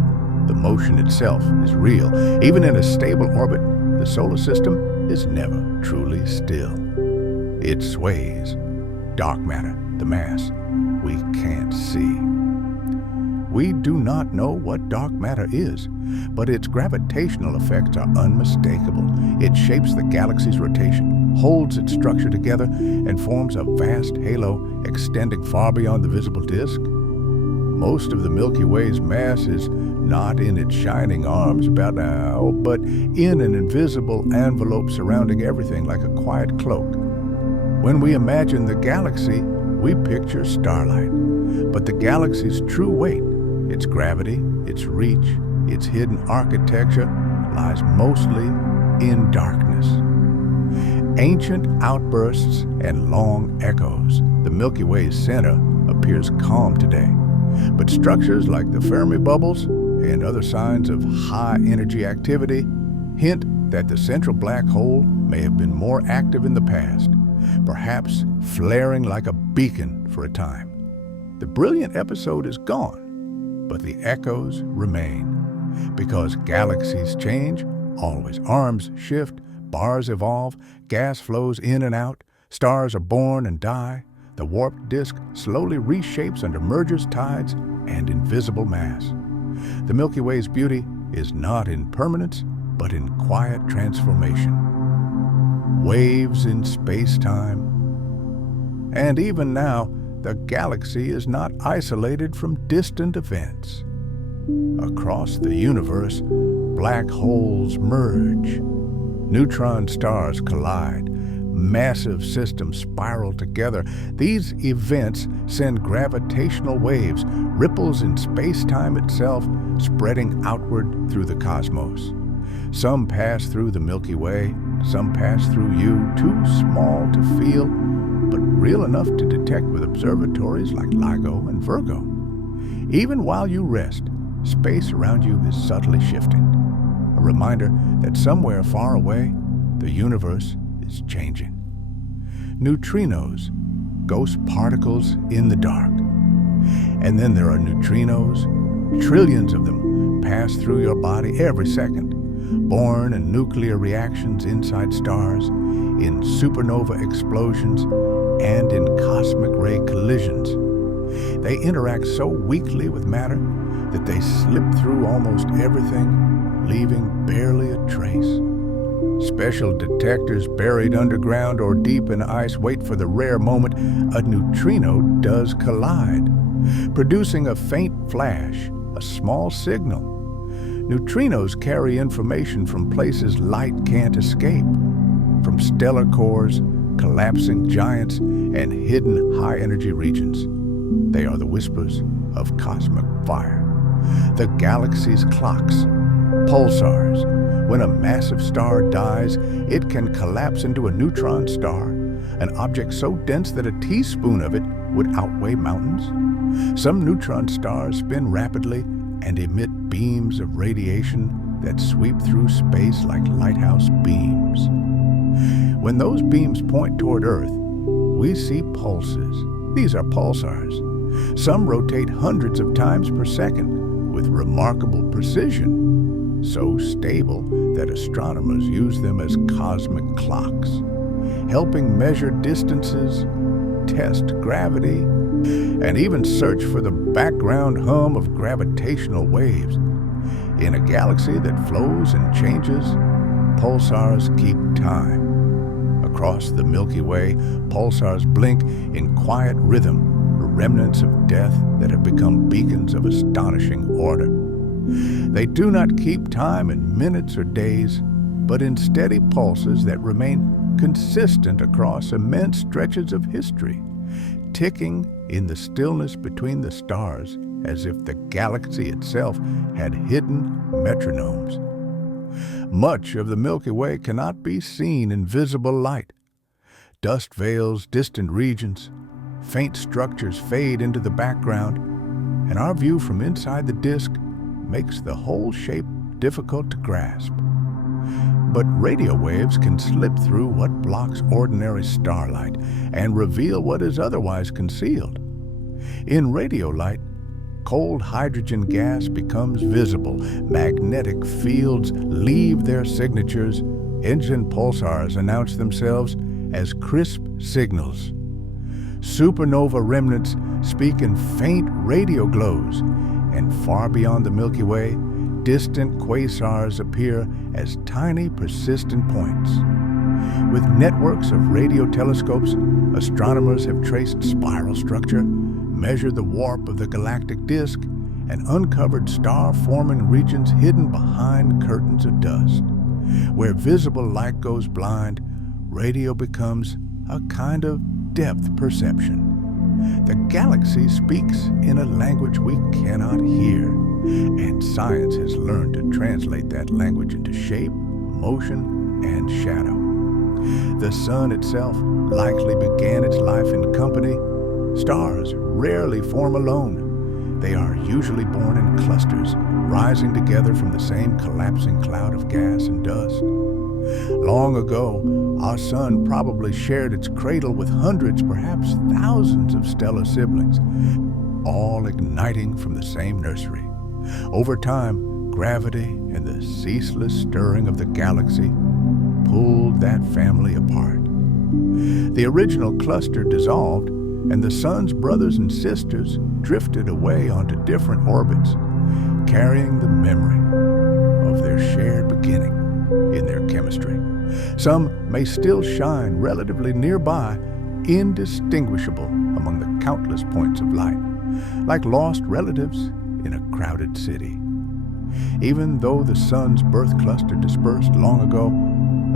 the motion itself is real. Even in a stable orbit, the solar system is never truly still. It sways. Dark matter, the mass, we can't see. We do not know what dark matter is, but its gravitational effects are unmistakable. It shapes the galaxy's rotation, holds its structure together, and forms a vast halo extending far beyond the visible disk. Most of the Milky Way's mass is not in its shining arms about now, but in an invisible envelope surrounding everything like a quiet cloak. When we imagine the galaxy, we picture starlight. But the galaxy's true weight, its gravity, its reach, its hidden architecture, lies mostly in darkness. Ancient outbursts and long echoes, the Milky Way's center appears calm today. But structures like the Fermi bubbles and other signs of high-energy activity hint that the central black hole may have been more active in the past, perhaps flaring like a beacon for a time. The brilliant episode is gone, but the echoes remain. Because galaxies change, always. Arms shift, bars evolve, gas flows in and out, stars are born and die. The warped disk slowly reshapes under mergers, tides, and invisible mass. The Milky Way's beauty is not in permanence, but in quiet transformation. Waves in space-time. And even now, the galaxy is not isolated from distant events. Across the universe, black holes merge. Neutron stars collide. Massive systems spiral together. These events send gravitational waves, ripples in space-time itself, spreading outward through the cosmos. Some pass through the Milky Way, some pass through you, too small to feel, but real enough to detect with observatories like LIGO and Virgo. Even while you rest, space around you is subtly shifting. A reminder that somewhere far away, the universe is changing. Neutrinos, ghost particles in the dark. And then there are neutrinos. Trillions of them pass through your body every second, born in nuclear reactions inside stars, in supernova explosions, and in cosmic ray collisions. They interact so weakly with matter that they slip through almost everything, leaving barely a trace. Special detectors buried underground or deep in ice wait for the rare moment a neutrino does collide, producing a faint flash, a small signal. Neutrinos carry information from places light can't escape, from stellar cores, collapsing giants, and hidden high-energy regions. They are the whispers of cosmic fire. The galaxy's clocks, pulsars. When a massive star dies, it can collapse into a neutron star, an object so dense that a teaspoon of it would outweigh mountains. Some neutron stars spin rapidly and emit beams of radiation that sweep through space like lighthouse beams. When those beams point toward Earth, we see pulses. These are pulsars. Some rotate hundreds of times per second with remarkable precision, so stable that astronomers use them as cosmic clocks, helping measure distances, test gravity, and even search for the background hum of gravitational waves. In a galaxy that flows and changes, pulsars keep time. Across the Milky Way, pulsars blink in quiet rhythm, remnants of death that have become beacons of astonishing order. They do not keep time in minutes or days, but in steady pulses that remain consistent across immense stretches of history, ticking in the stillness between the stars as if the galaxy itself had hidden metronomes. Much of the Milky Way cannot be seen in visible light. Dust veils distant regions, faint structures fade into the background, and our view from inside the disk makes the whole shape difficult to grasp. But radio waves can slip through what blocks ordinary starlight and reveal what is otherwise concealed. In radio light, cold hydrogen gas becomes visible, magnetic fields leave their signatures, engine pulsars announce themselves as crisp signals. Supernova remnants speak in faint radio glows, and far beyond the Milky Way, distant quasars appear as tiny persistent points. With networks of radio telescopes, astronomers have traced spiral structure, measured the warp of the galactic disk, and uncovered star-forming regions hidden behind curtains of dust. Where visible light goes blind, radio becomes a kind of depth perception. The galaxy speaks in a language we cannot hear, and science has learned to translate that language into shape, motion, and shadow. The sun itself likely began its life in company. Stars rarely form alone. They are usually born in clusters, rising together from the same collapsing cloud of gas and dust. Long ago, our sun probably shared its cradle with hundreds, perhaps thousands of stellar siblings, all igniting from the same nursery. Over time, gravity and the ceaseless stirring of the galaxy pulled that family apart. The original cluster dissolved, and the sun's brothers and sisters drifted away onto different orbits, carrying the memory of their shared beginning in their chemistry. Some may still shine relatively nearby, indistinguishable among the countless points of light, like lost relatives in a crowded city. Even though the sun's birth cluster dispersed long ago,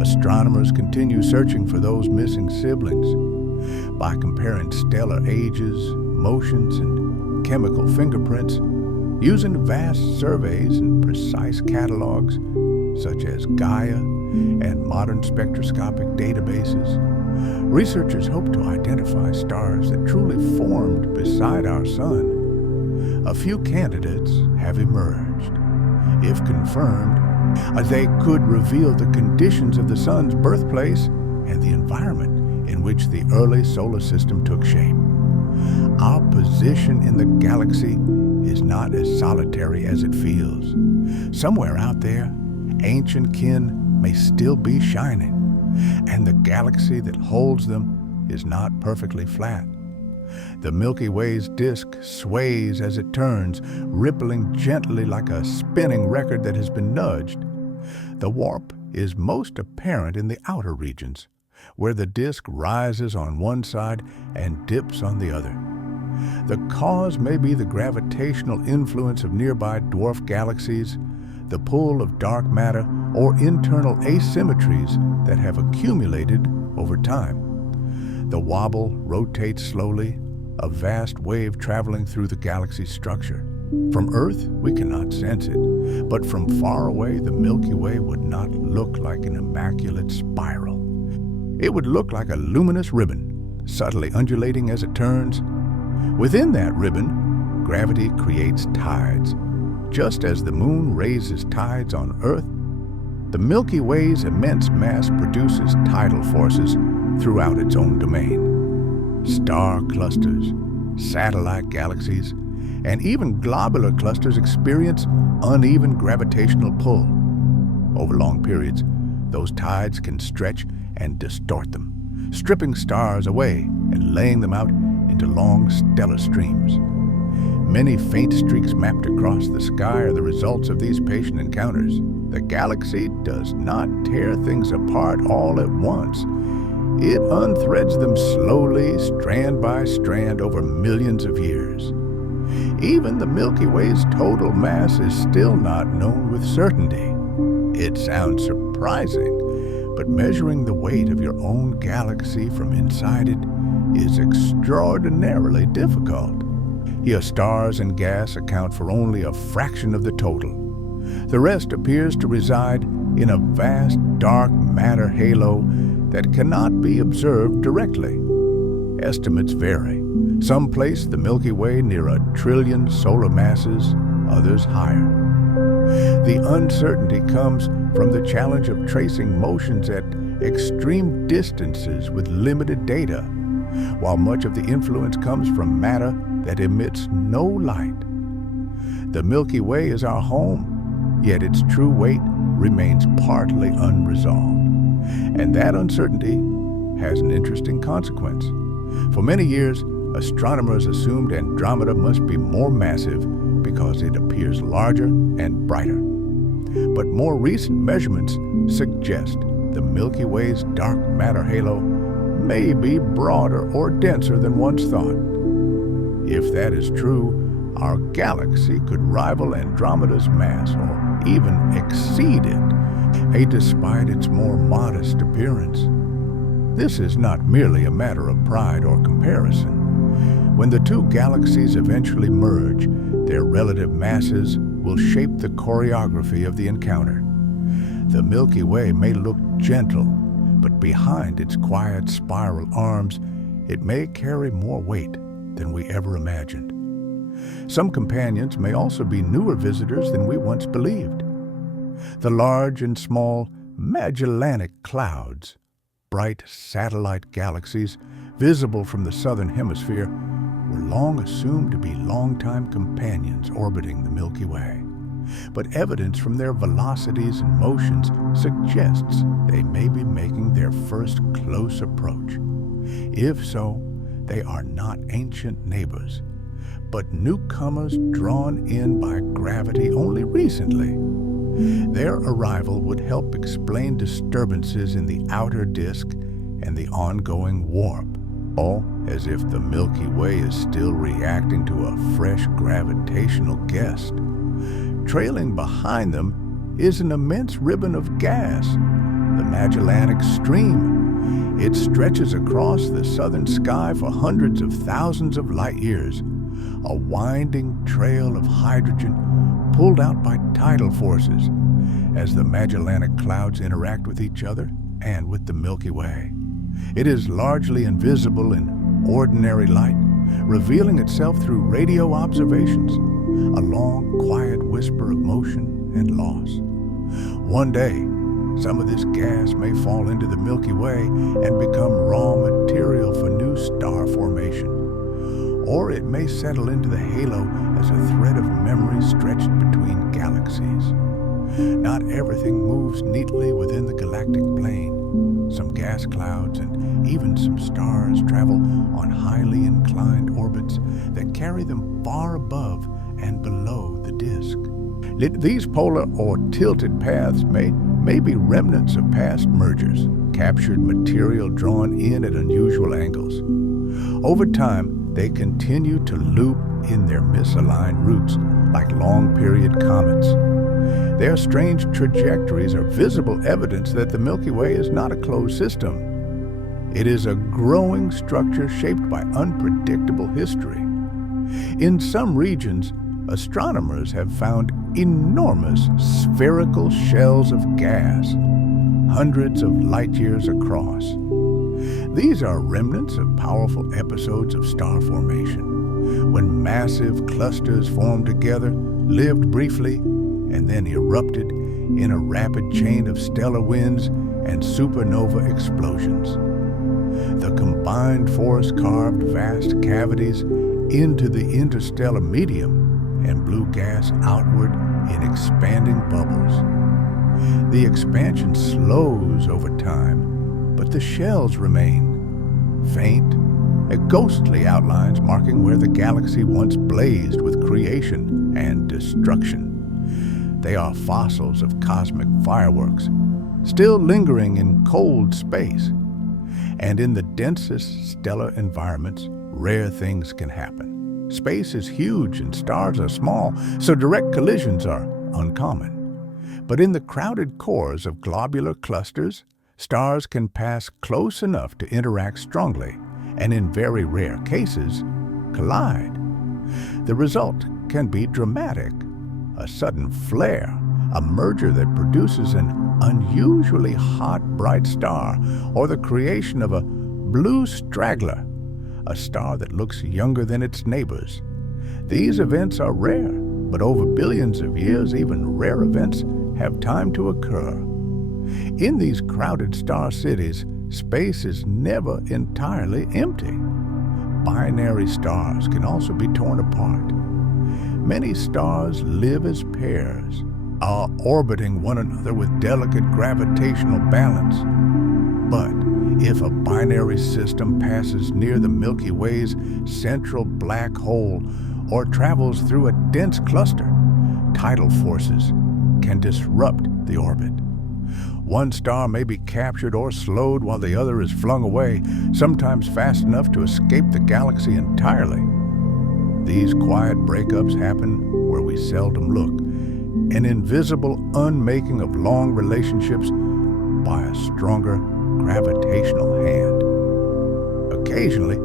astronomers continue searching for those missing siblings. By comparing stellar ages, motions, and chemical fingerprints, using vast surveys and precise catalogs, such as Gaia and modern spectroscopic databases, researchers hope to identify stars that truly formed beside our sun. A few candidates have emerged. If confirmed, they could reveal the conditions of the sun's birthplace and the environment in which the early solar system took shape. Our position in the galaxy is not as solitary as it feels. Somewhere out there, ancient kin may still be shining, and the galaxy that holds them is not perfectly flat. The Milky Way's disk sways as it turns, rippling gently like a spinning record that has been nudged. The warp is most apparent in the outer regions, where the disk rises on one side and dips on the other. The cause may be the gravitational influence of nearby dwarf galaxies, the pull of dark matter, or internal asymmetries that have accumulated over time. The wobble rotates slowly, a vast wave traveling through the galaxy's structure. From Earth, we cannot sense it, but from far away, the Milky Way would not look like an immaculate spiral. It would look like a luminous ribbon, subtly undulating as it turns. Within that ribbon, gravity creates tides. Just as the moon raises tides on Earth, the Milky Way's immense mass produces tidal forces throughout its own domain. Star clusters, satellite galaxies, and even globular clusters experience uneven gravitational pull. Over long periods, those tides can stretch and distort them, stripping stars away and laying them out into long stellar streams. many faint streaks mapped across the sky are the results of these patient encounters. The galaxy does not tear things apart all at once. It unthreads them slowly, strand by strand, over millions of years. Even the Milky Way's total mass is still not known with certainty. It sounds surprising, but measuring the weight of your own galaxy from inside it is extraordinarily difficult. Your stars and gas account for only a fraction of the total. The rest appears to reside in a vast dark matter halo that cannot be observed directly. Estimates vary. Some place the Milky Way near 1 trillion solar masses, others higher. The uncertainty comes from the challenge of tracing motions at extreme distances with limited data, while much of the influence comes from matter that emits no light. The Milky Way is our home, yet its true weight remains partly unresolved. And that uncertainty has an interesting consequence. For many years, astronomers assumed Andromeda must be more massive because it appears larger and brighter. But more recent measurements suggest the Milky Way's dark matter halo may be broader or denser than once thought. If that is true, our galaxy could rival Andromeda's mass or even exceed it, despite its more modest appearance. This is not merely a matter of pride or comparison. When the two galaxies eventually merge, their relative masses will shape the choreography of the encounter. The Milky Way may look gentle, but behind its quiet spiral arms, it may carry more weight than we ever imagined. Some companions may also be newer visitors than we once believed. The large and small Magellanic Clouds, bright satellite galaxies visible from the southern hemisphere, were long assumed to be longtime companions orbiting the Milky Way. But evidence from their velocities and motions suggests they may be making their first close approach. If so, they are not ancient neighbors, but newcomers drawn in by gravity only recently. Their arrival would help explain disturbances in the outer disk and the ongoing warp, all as if the Milky Way is still reacting to a fresh gravitational guest. Trailing behind them is an immense ribbon of gas, the Magellanic Stream. It stretches across the southern sky for hundreds of thousands of light years, a winding trail of hydrogen pulled out by tidal forces as the Magellanic Clouds interact with each other and with the Milky Way. It is largely invisible in ordinary light, revealing itself through radio observations, a long, quiet whisper of motion and loss. One day, some of this gas may fall into the Milky Way and become raw material for new star formation. Or it may settle into the halo as a thread of memory stretched between galaxies. Not everything moves neatly within the galactic plane. Some gas clouds and even some stars travel on highly inclined orbits that carry them far above and below the disk. These polar or tilted paths may be remnants of past mergers, captured material drawn in at unusual angles. Over time, they continue to loop in their misaligned routes like long-period comets. Their strange trajectories are visible evidence that the Milky Way is not a closed system. It is a growing structure shaped by unpredictable history. In some regions, astronomers have found enormous spherical shells of gas, hundreds of light years across. These are remnants of powerful episodes of star formation, when massive clusters formed together, lived briefly, and then erupted in a rapid chain of stellar winds and supernova explosions. The combined force carved vast cavities into the interstellar medium and blew gas outward in expanding bubbles. The expansion slows over time, but the shells remain faint, ghostly outlines marking where the galaxy once blazed with creation and destruction. They are fossils of cosmic fireworks, still lingering in cold space. And in the densest stellar environments, rare things can happen. Space is huge and stars are small, so direct collisions are uncommon. But in the crowded cores of globular clusters, stars can pass close enough to interact strongly, and in very rare cases, collide. The result can be dramatic: a sudden flare, a merger that produces an unusually hot, bright star, or the creation of a blue straggler, a star that looks younger than its neighbors. These events are rare, but over billions of years, even rare events have time to occur. In these crowded star cities, space is never entirely empty. Binary stars can also be torn apart. Many stars live as pairs, are orbiting one another with delicate gravitational balance. But if a binary system passes near the Milky Way's central black hole or travels through a dense cluster, tidal forces can disrupt the orbit. One star may be captured or slowed while the other is flung away, sometimes fast enough to escape the galaxy entirely. These quiet breakups happen where we seldom look, an invisible unmaking of long relationships by a stronger gravitational hand. Occasionally,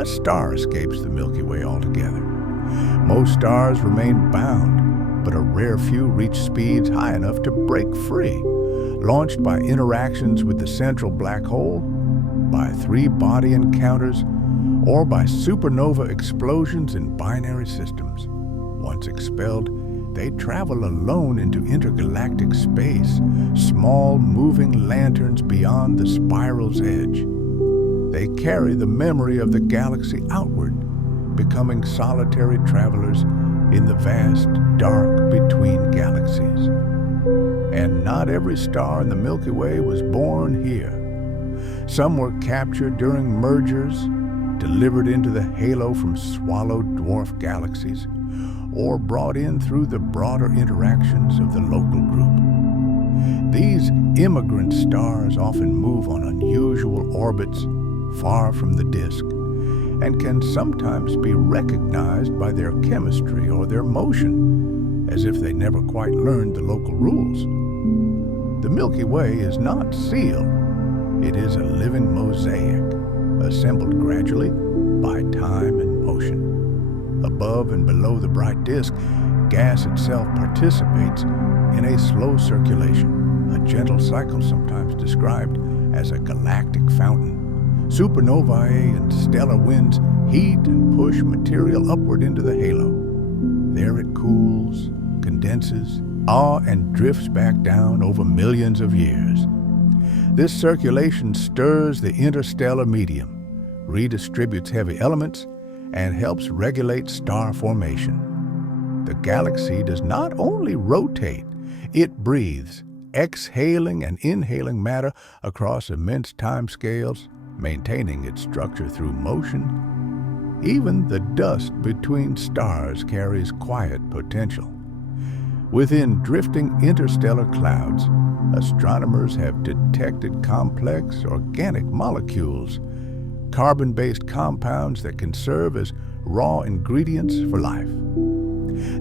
a star escapes the Milky Way altogether. Most stars remain bound, but a rare few reach speeds high enough to break free, launched by interactions with the central black hole, by three-body encounters, or by supernova explosions in binary systems. Once expelled, they travel alone into intergalactic space, small moving lanterns beyond the spiral's edge. They carry the memory of the galaxy outward, becoming solitary travelers in the vast dark between galaxies. And not every star in the Milky Way was born here. Some were captured during mergers, delivered into the halo from swallowed dwarf galaxies, or brought in through the broader interactions of the local group. These immigrant stars often move on unusual orbits far from the disk, and can sometimes be recognized by their chemistry or their motion, as if they never quite learned the local rules. The Milky Way is not sealed. It is a living mosaic, assembled gradually by time and motion. Above and below the bright disk, gas itself participates in a slow circulation, a gentle cycle sometimes described as a galactic fountain. Supernovae and stellar winds heat and push material upward into the halo. There it cools, condenses, and drifts back down over millions of years. This circulation stirs the interstellar medium, redistributes heavy elements, and helps regulate star formation. The galaxy does not only rotate, it breathes, exhaling and inhaling matter across immense timescales, maintaining its structure through motion. Even the dust between stars carries quiet potential. Within drifting interstellar clouds, astronomers have detected complex organic molecules, carbon-based compounds that can serve as raw ingredients for life.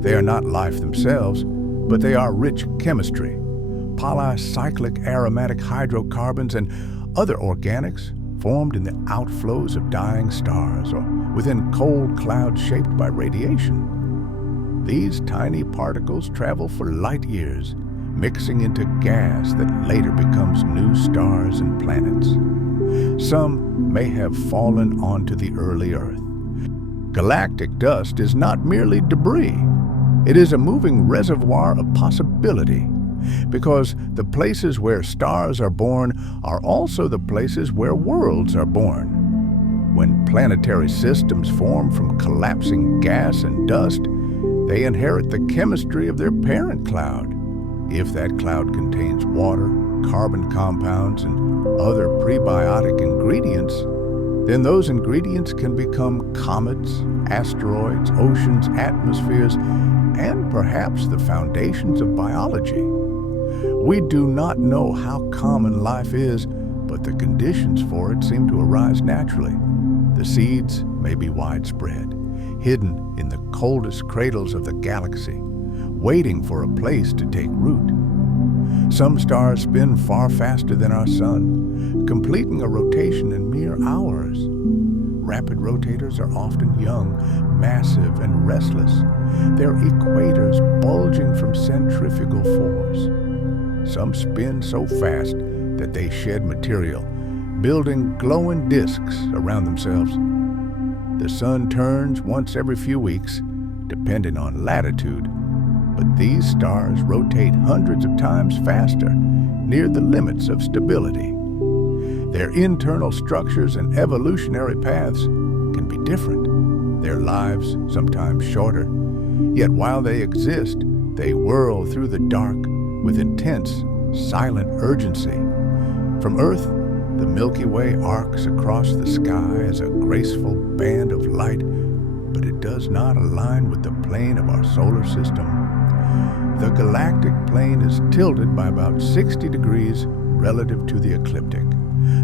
They are not life themselves, but they are rich chemistry, polycyclic aromatic hydrocarbons and other organics formed in the outflows of dying stars or within cold clouds shaped by radiation. These tiny particles travel for light years, mixing into gas that later becomes new stars and planets. Some may have fallen onto the early Earth. Galactic dust is not merely debris. It is a moving reservoir of possibility, because the places where stars are born are also the places where worlds are born. When planetary systems form from collapsing gas and dust, they inherit the chemistry of their parent cloud. If that cloud contains water, carbon compounds, and other prebiotic ingredients, then those ingredients can become comets, asteroids, oceans, atmospheres, and perhaps the foundations of biology. We do not know how common life is, but the conditions for it seem to arise naturally. The seeds may be widespread, hidden in the coldest cradles of the galaxy, waiting for a place to take root. Some stars spin far faster than our sun, completing a rotation in mere hours. Rapid rotators are often young, massive, and restless, their equators bulging from centrifugal force. Some spin so fast that they shed material, building glowing disks around themselves. The sun turns once every few weeks, depending on latitude, but these stars rotate hundreds of times faster, near the limits of stability. Their internal structures and evolutionary paths can be different, their lives sometimes shorter. Yet while they exist, they whirl through the dark with intense, silent urgency. From Earth, the Milky Way arcs across the sky as a graceful band of light, but it does not align with the plane of our solar system. The galactic plane is tilted by about 60 degrees relative to the ecliptic,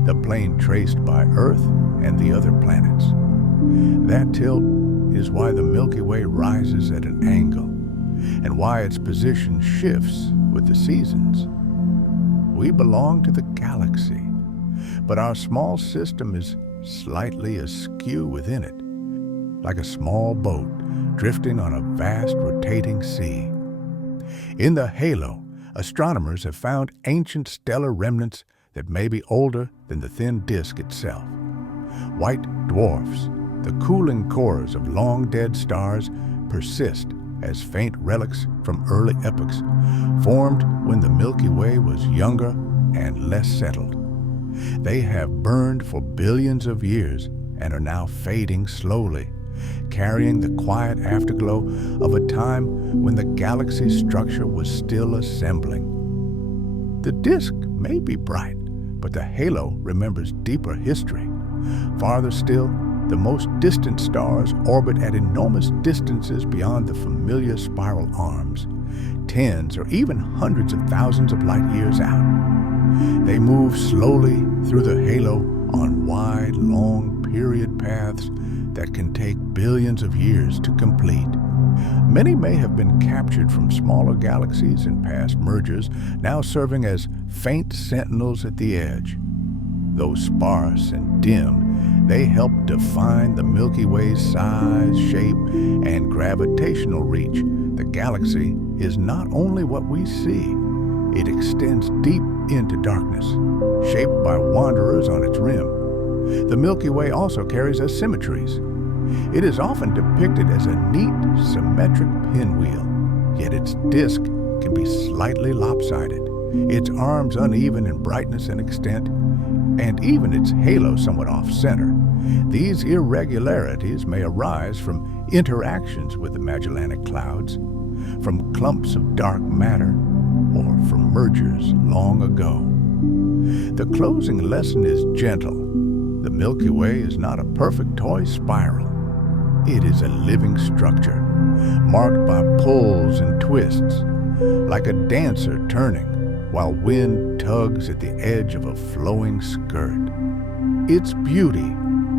the plane traced by Earth and the other planets. That tilt is why the Milky Way rises at an angle, and why its position shifts with the seasons. We belong to the galaxy, but our small system is slightly askew within it, like a small boat drifting on a vast rotating sea. In the halo, astronomers have found ancient stellar remnants that may be older than the thin disk itself. White dwarfs, the cooling cores of long-dead stars, persist as faint relics from early epochs, formed when the Milky Way was younger and less settled. They have burned for billions of years and are now fading slowly, carrying the quiet afterglow of a time when the galaxy's structure was still assembling. The disk may be bright, but the halo remembers deeper history. Farther still, the most distant stars orbit at enormous distances beyond the familiar spiral arms, tens or even hundreds of thousands of light years out. They move slowly through the halo on wide, long period paths that can take billions of years to complete. Many may have been captured from smaller galaxies in past mergers, now serving as faint sentinels at the edge. Though sparse and dim, they help define the Milky Way's size, shape, and gravitational reach. The galaxy is not only what we see, it extends deep into darkness, shaped by wanderers on its rim. The Milky Way also carries asymmetries. It is often depicted as a neat, symmetric pinwheel, yet its disk can be slightly lopsided, its arms uneven in brightness and extent, and even its halo somewhat off-center. These irregularities may arise from interactions with the Magellanic Clouds, from clumps of dark matter, or from mergers long ago. The closing lesson is gentle. The Milky Way is not a perfect toy spiral. It is a living structure, marked by pulls and twists, like a dancer turning while wind tugs at the edge of a flowing skirt. Its beauty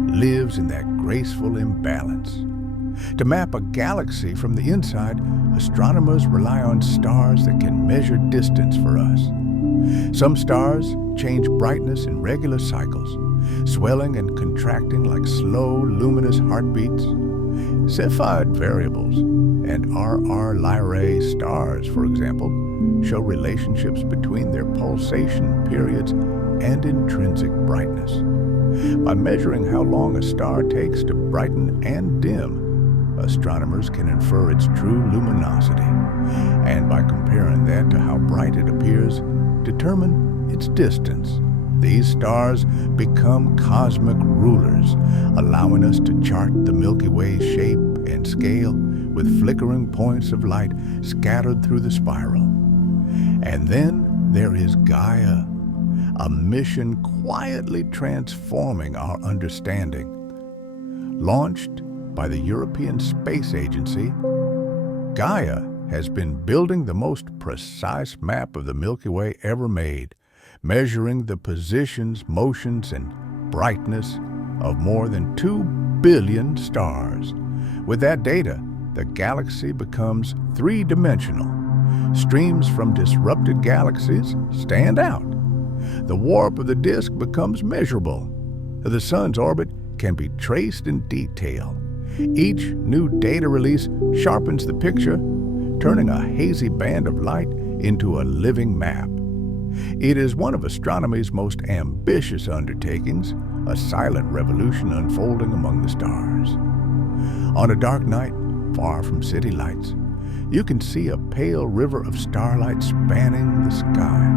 lives in that graceful imbalance. To map a galaxy from the inside, astronomers rely on stars that can measure distance for us. Some stars change brightness in regular cycles, swelling and contracting like slow, luminous heartbeats. Cepheid variables and RR Lyrae stars, for example, show relationships between their pulsation periods and intrinsic brightness. By measuring how long a star takes to brighten and dim, astronomers can infer its true luminosity, and by comparing that to how bright it appears, determine its distance. These stars become cosmic rulers, allowing us to chart the Milky Way's shape and scale with flickering points of light scattered through the spiral. And then there is Gaia, a mission quietly transforming our understanding. Launched by the European Space Agency, Gaia has been building the most precise map of the Milky Way ever made, measuring the positions, motions, and brightness of more than 2 billion stars. With that data, the galaxy becomes three-dimensional. Streams from disrupted galaxies stand out. The warp of the disk becomes measurable. The sun's orbit can be traced in detail. Each new data release sharpens the picture, turning a hazy band of light into a living map. It is one of astronomy's most ambitious undertakings, a silent revolution unfolding among the stars. On a dark night, far from city lights, you can see a pale river of starlight spanning the sky.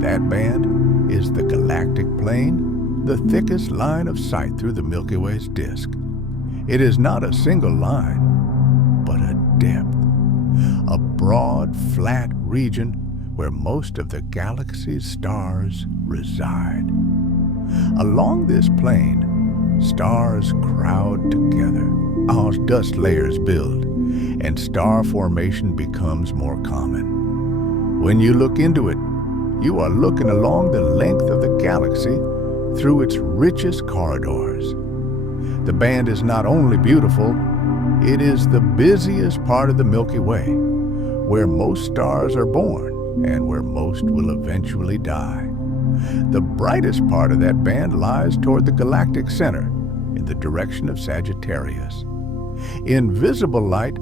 That band is the galactic plane, the thickest line of sight through the Milky Way's disk. It is not a single line, but a depth, a broad, flat region where most of the galaxy's stars reside. Along this plane, stars crowd together, our dust layers build, and star formation becomes more common. When you look into it, you are looking along the length of the galaxy through its richest corridors. The band is not only beautiful, it is the busiest part of the Milky Way, where most stars are born and where most will eventually die. The brightest part of that band lies toward the galactic center, in the direction of Sagittarius. In visible light,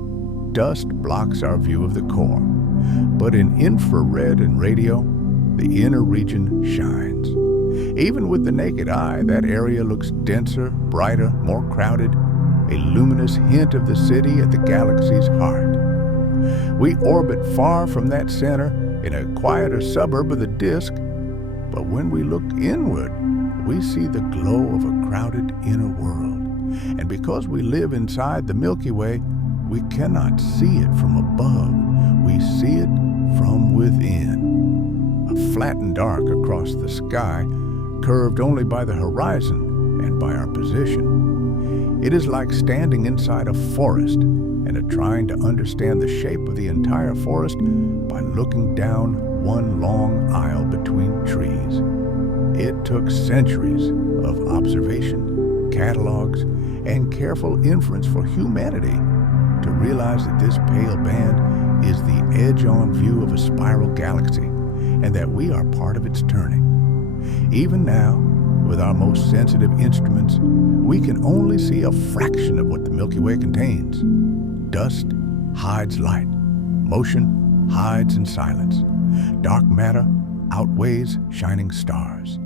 dust blocks our view of the core, but in infrared and radio, the inner region shines. Even with the naked eye, that area looks denser, brighter, more crowded, a luminous hint of the city at the galaxy's heart. We orbit far from that center in a quieter suburb of the disk, but when we look inward, we see the glow of a crowded inner world. And because we live inside the Milky Way, we cannot see it from above. We see it from within. A flattened arc across the sky, curved only by the horizon and by our position. It is like standing inside a forest and trying to understand the shape of the entire forest by looking down one long aisle between trees. It took centuries of observation, catalogs, and careful inference for humanity to realize that this pale band is the edge-on view of a spiral galaxy and that we are part of its turning. Even now, with our most sensitive instruments, we can only see a fraction of what the Milky Way contains. Dust hides light. Motion hides in silence. Dark matter outweighs shining stars.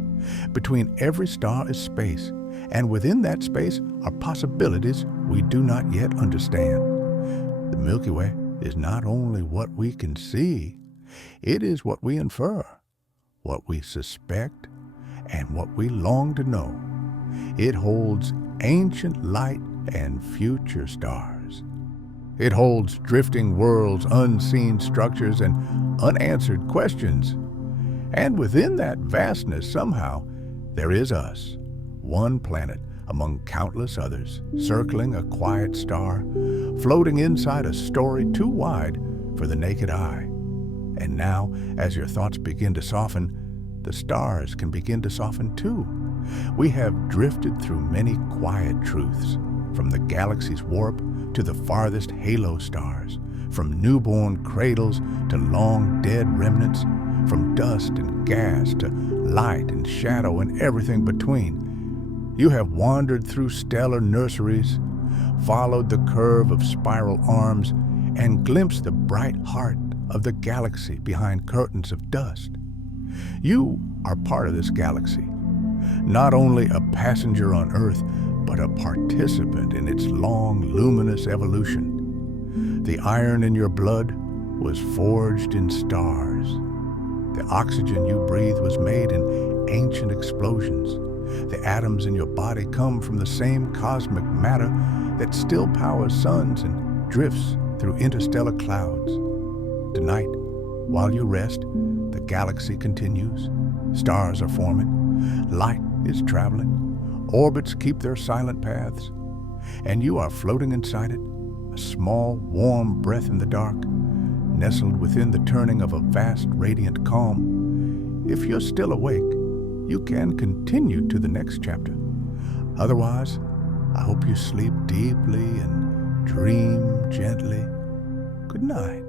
Between every star is space, and within that space are possibilities we do not yet understand. The Milky Way is not only what we can see, it is what we infer, what we suspect, and what we long to know. It holds ancient light and future stars. It holds drifting worlds, unseen structures, and unanswered questions. And within that vastness, somehow, there is us, one planet among countless others, circling a quiet star, floating inside a story too wide for the naked eye. And now, as your thoughts begin to soften, the stars can begin to soften too. We have drifted through many quiet truths, from the galaxy's warp to the farthest halo stars, from newborn cradles to long dead remnants, from dust and gas to light and shadow and everything between. You have wandered through stellar nurseries, followed the curve of spiral arms, and glimpsed the bright heart of the galaxy behind curtains of dust. You are part of this galaxy, not only a passenger on Earth, but a participant in its long, luminous evolution. The iron in your blood was forged in stars. The oxygen you breathe was made in ancient explosions. The atoms in your body come from the same cosmic matter that still powers suns and drifts through interstellar clouds. Tonight, while you rest, the galaxy continues. Stars are forming, light is traveling, orbits keep their silent paths, and you are floating inside it, a small, warm breath in the dark, nestled within the turning of a vast, radiant calm. If you're still awake, you can continue to the next chapter. Otherwise, I hope you sleep deeply and dream gently. Good night.